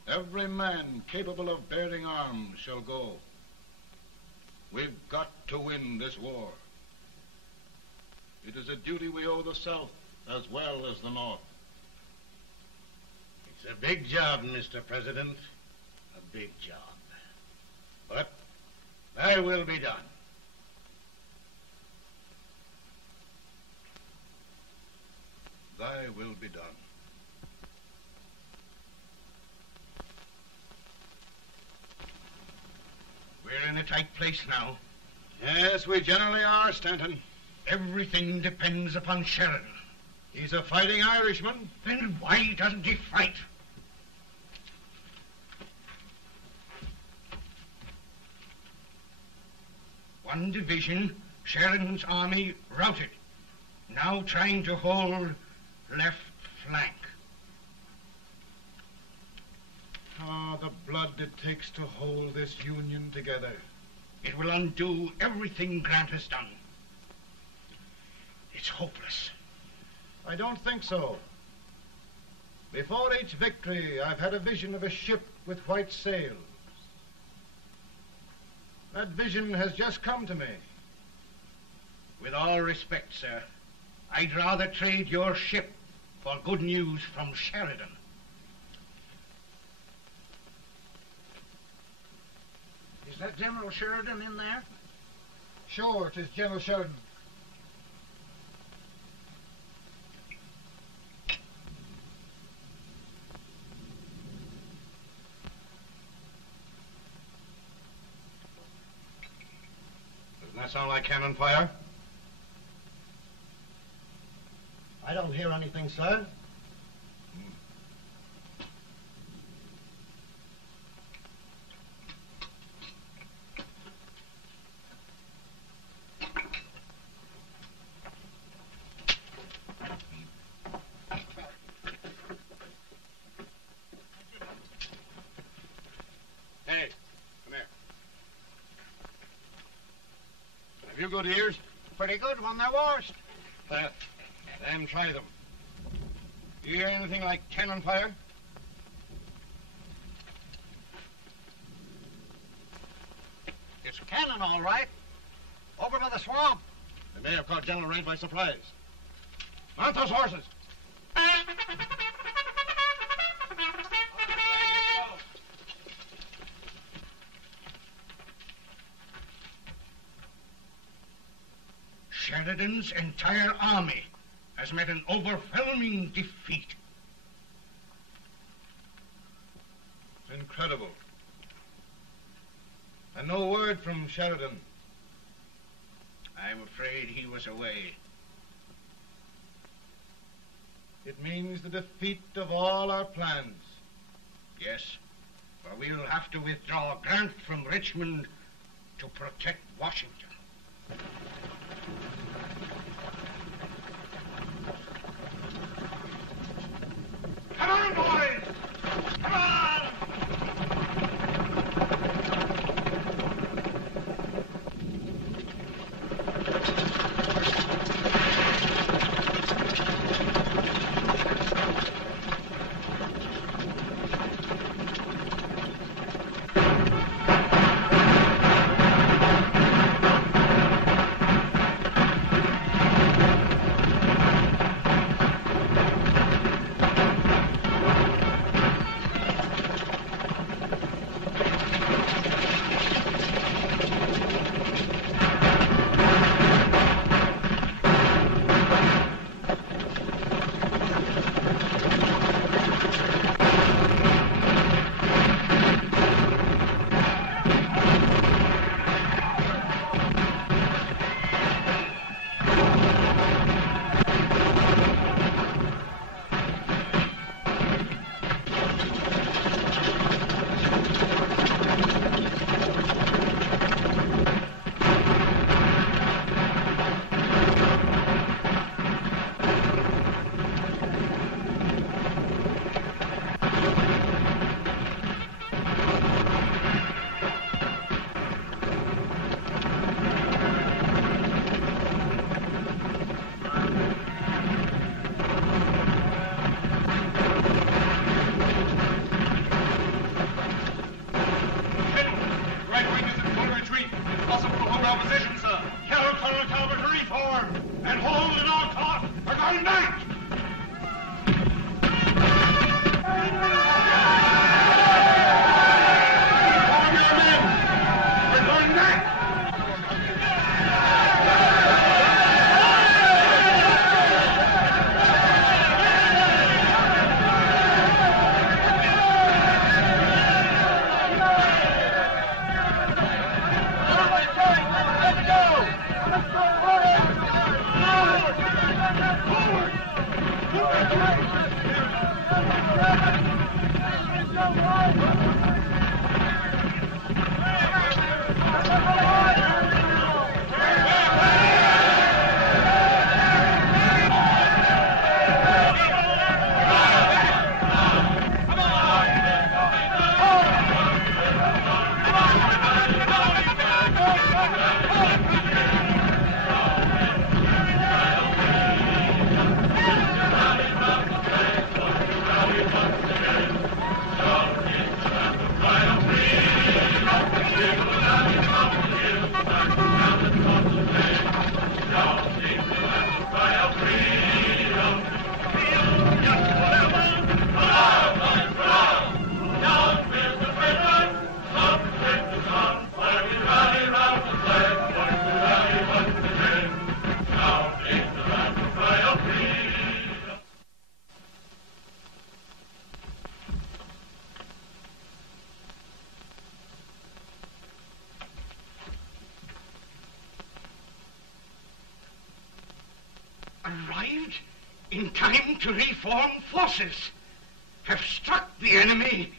Every man capable of bearing arms shall go. We've got to win this war. It is a duty we owe the South as well as the North. It's a big job, Mr. President. A big job. But thy will be done. Thy will be done. We're in a tight place now. Yes, we generally are, Stanton. Everything depends upon Sheridan. He's a fighting Irishman. Then why doesn't he fight? One division, Sheridan's army, routed. Now trying to hold left flank. Ah, the blood it takes to hold this Union together. It will undo everything Grant has done. It's hopeless. I don't think so. Before each victory, I've had a vision of a ship with white sails. That vision has just come to me. With all respect, sir, I'd rather trade your ship for good news from Sheridan. Is that General Sheridan in there? Sure, it is General Sheridan. Doesn't that sound like cannon fire? I don't hear anything, sir. Hey, come here. Have you good ears? Pretty good when they're washed. Then try them. You hear anything like cannon fire? It's cannon, all right. Over by the swamp. They may have caught General Range by surprise. Mount those horses. Sheridan's entire army has met an overwhelming defeat. It's incredible. And no word from Sheridan. I'm afraid he was away. It means the defeat of all our plans. Yes, for we'll have to withdraw Grant from Richmond to protect Washington. Come on, boys! Come on! in time to reform forces, have struck the enemy,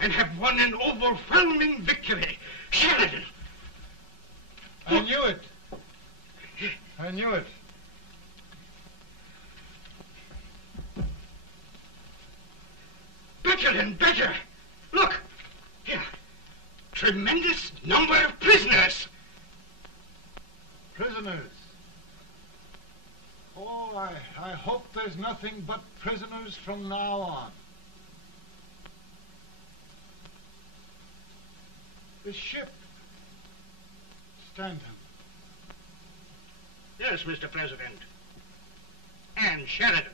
and have won an overwhelming victory. Sheridan! I knew it. I knew it. Better and better. Look, here. Tremendous number of prisoners. Prisoners? Oh, I hope there's nothing but prisoners from now on. The ship. Stanton. Yes, Mr. President. And Sheridan.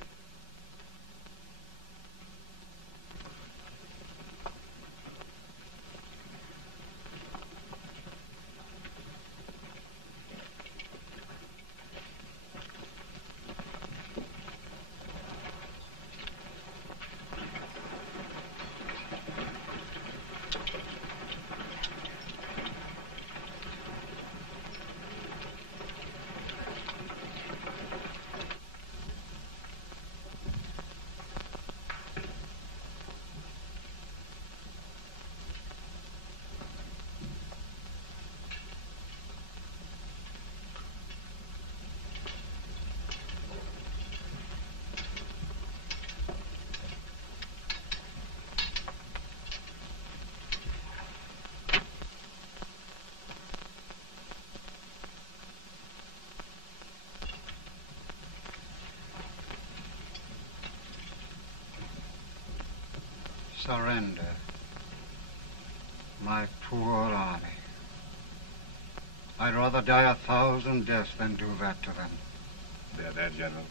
Surrender. My poor army. I'd rather die 1,000 deaths than do that to them. There, General.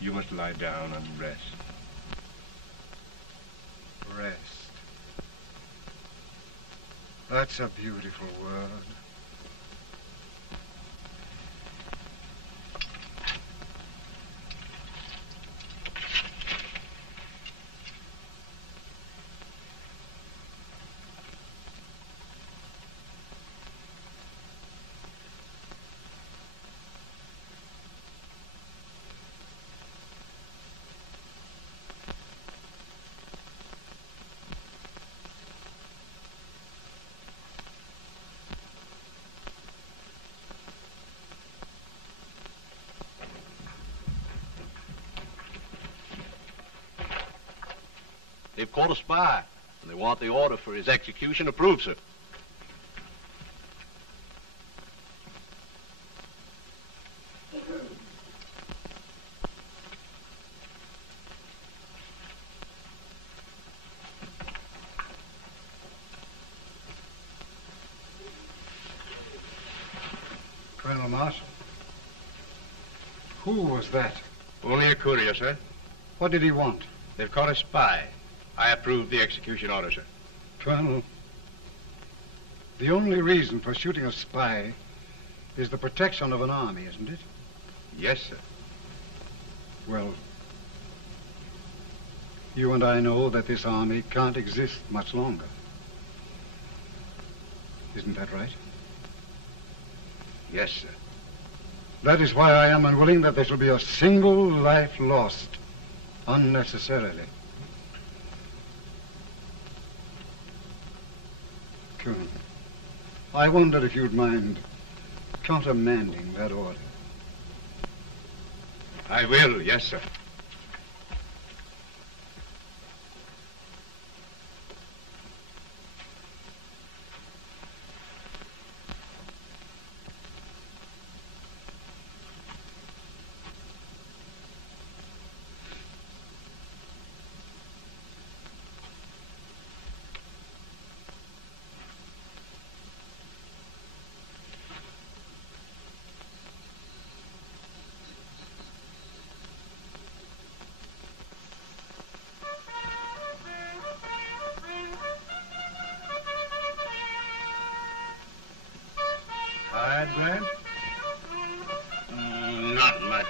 You must lie down and rest. Rest. That's a beautiful word. They've caught a spy, and they want the order for his execution approved, sir. Colonel Marshall. Who was that? Only a courier, sir. What did he want? They've caught a spy. I approve the execution order, sir. Colonel, the only reason for shooting a spy is the protection of an army, isn't it? Yes, sir. Well, you and I know that this army can't exist much longer. Isn't that right? Yes, sir. That is why I am unwilling that there shall be a single life lost unnecessarily. Colonel, I wondered if you'd mind countermanding that order. I will, yes, sir. Grant? Not much.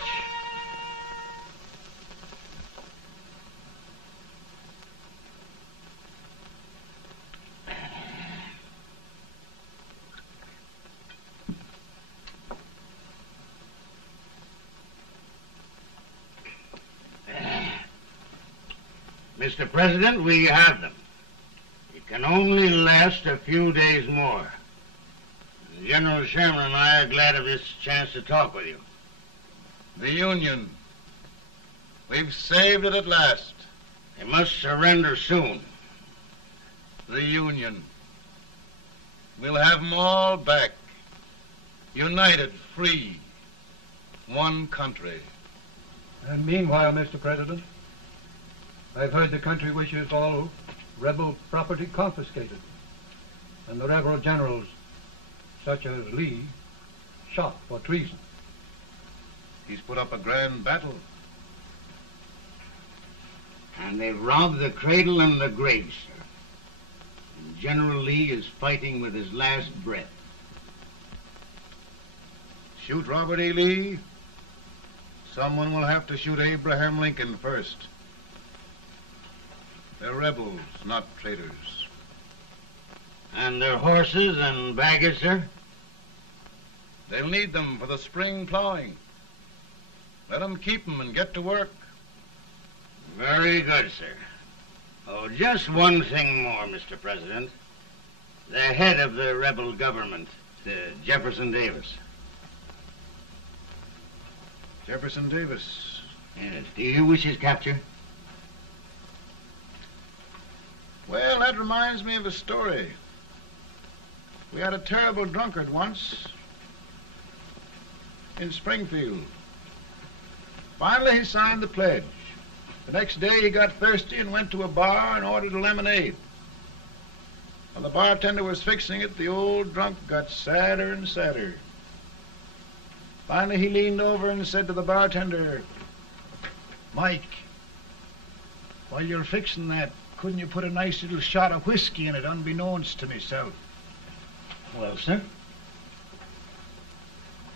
Mr. President, we have them. It can only last a few days more. General Sherman and I are glad of this chance to talk with you. The Union. We've saved it at last. They must surrender soon. The Union. We'll have them all back. United, free. One country. And meanwhile, Mr. President, I've heard the country wishes all rebel property confiscated, and the rebel generals, such as Lee, shot for treason. He's put up a grand battle. And they've robbed the cradle and the grave, sir. And General Lee is fighting with his last breath. Shoot Robert E. Lee? Someone will have to shoot Abraham Lincoln first. They're rebels, not traitors. And their horses and baggage, sir? They'll need them for the spring plowing. Let them keep them and get to work. Very good, sir. Oh, just one thing more, Mr. President. The head of the rebel government, Jefferson Davis. Jefferson Davis? Yes. Do you wish his capture? Well, that reminds me of a story. We had a terrible drunkard once in Springfield. Finally, he signed the pledge. The next day, he got thirsty and went to a bar and ordered a lemonade. While the bartender was fixing it, the old drunk got sadder and sadder. Finally, he leaned over and said to the bartender, "Mike, while you're fixing that, couldn't you put a nice little shot of whiskey in it, unbeknownst to myself?" Well, sir?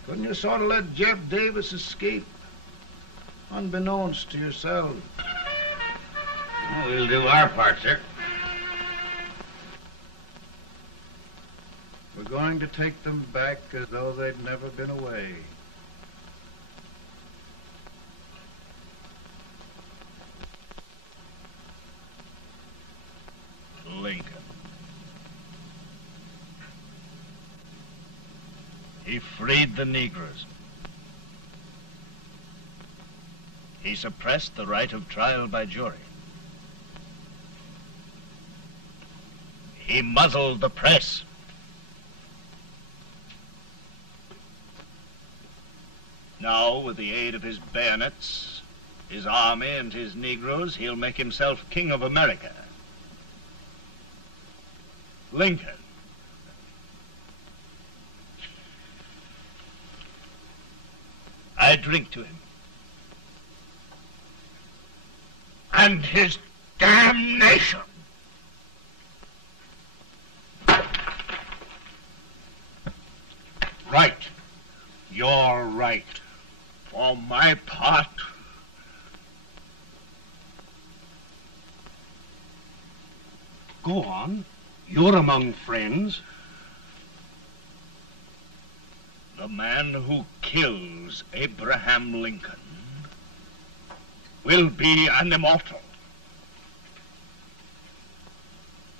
Couldn't you sort of let Jeff Davis escape, unbeknownst to yourself? Well, we'll do our part, sir. We're going to take them back as though they'd never been away. Lincoln. He freed the Negroes. He suppressed the right of trial by jury. He muzzled the press. Now, with the aid of his bayonets, his army, and his Negroes, he'll make himself King of America. Lincoln. I drink to him. And his damnation. Right. You're right. For my part, go on. You're among friends. The man who kills Abraham Lincoln will be an immortal.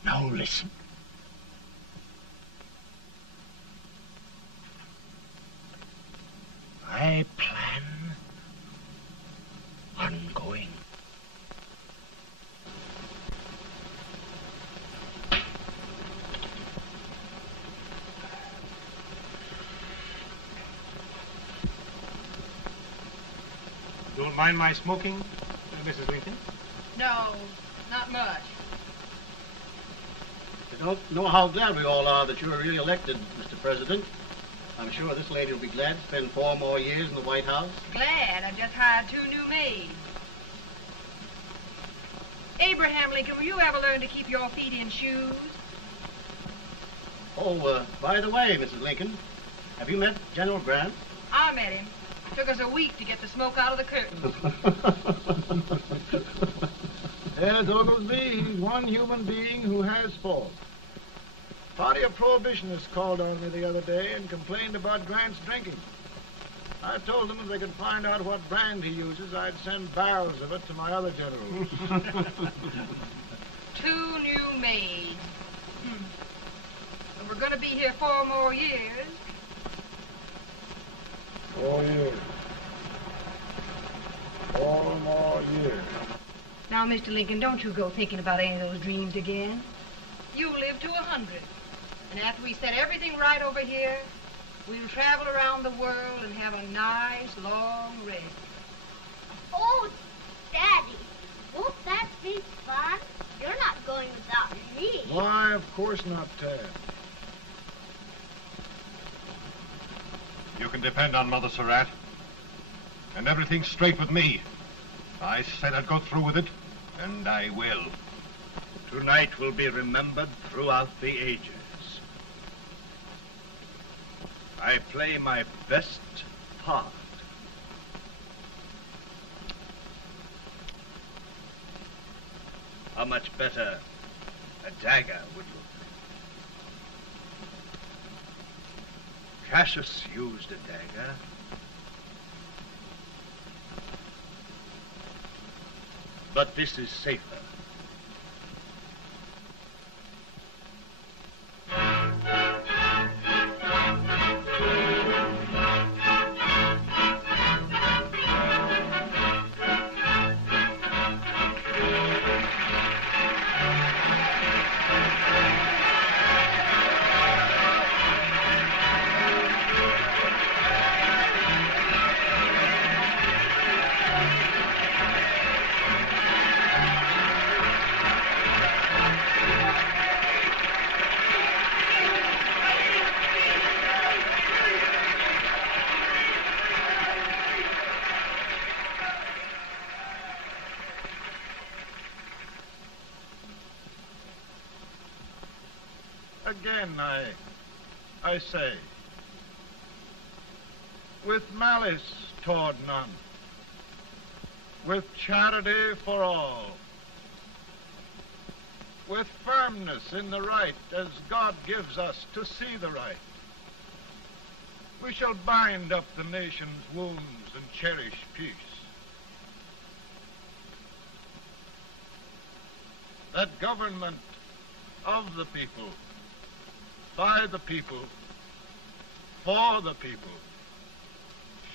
Now listen. I plan on going. Don't mind my smoking, Mrs. Lincoln? No, not much. I don't know how glad we all are that you're really elected, Mr. President. I'm sure this lady will be glad to spend 4 more years in the White House. Glad. I've just hired 2 new maids. Abraham Lincoln, will you ever learn to keep your feet in shoes? Oh, by the way, Mrs. Lincoln, have you met General Grant? I met him. Took us a week to get the smoke out of the curtains. Yes, Oglesby, he's one human being who has faults. A party of prohibitionists called on me the other day and complained about Grant's drinking. I told them if they could find out what brand he uses, I'd send barrels of it to my other generals. 2 new maids. And we're going to be here 4 more years. 4 years. 4 more years. Now, Mr. Lincoln, don't you go thinking about any of those dreams again. You live to 100. And after we set everything right over here, we'll travel around the world and have a nice, long rest. Oh, Daddy, won't that be fun? You're not going without me. Why, of course not, Tad. You can depend on Mother Surratt. And everything's straight with me. I said I'd go through with it, and I will. Tonight will be remembered throughout the ages. I play my best part. How much better a dagger would look. Cassius used a dagger. But this is safer. Again, I say, with malice toward none, with charity for all, with firmness in the right as God gives us to see the right, we shall bind up the nation's wounds and cherish peace. That government of the people, by the people, for the people,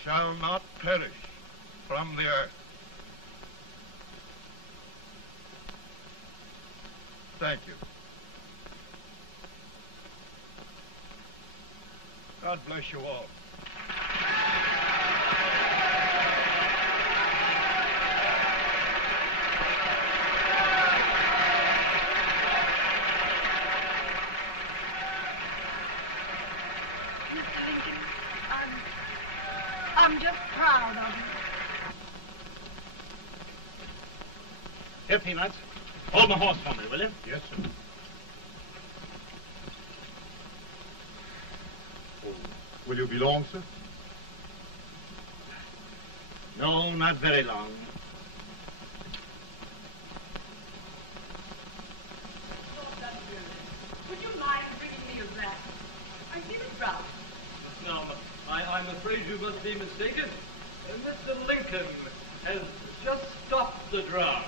shall not perish from the earth. Thank you. God bless you all. I'm just proud of you. Here, Peanuts. Hold my horse for me, will you? Yes, sir. Oh, will you be long, sir? No, not very long. Would you mind bringing me a wrap? I feel it rough. No, I'm afraid you must be mistaken. Mr. Lincoln has just stopped the draft.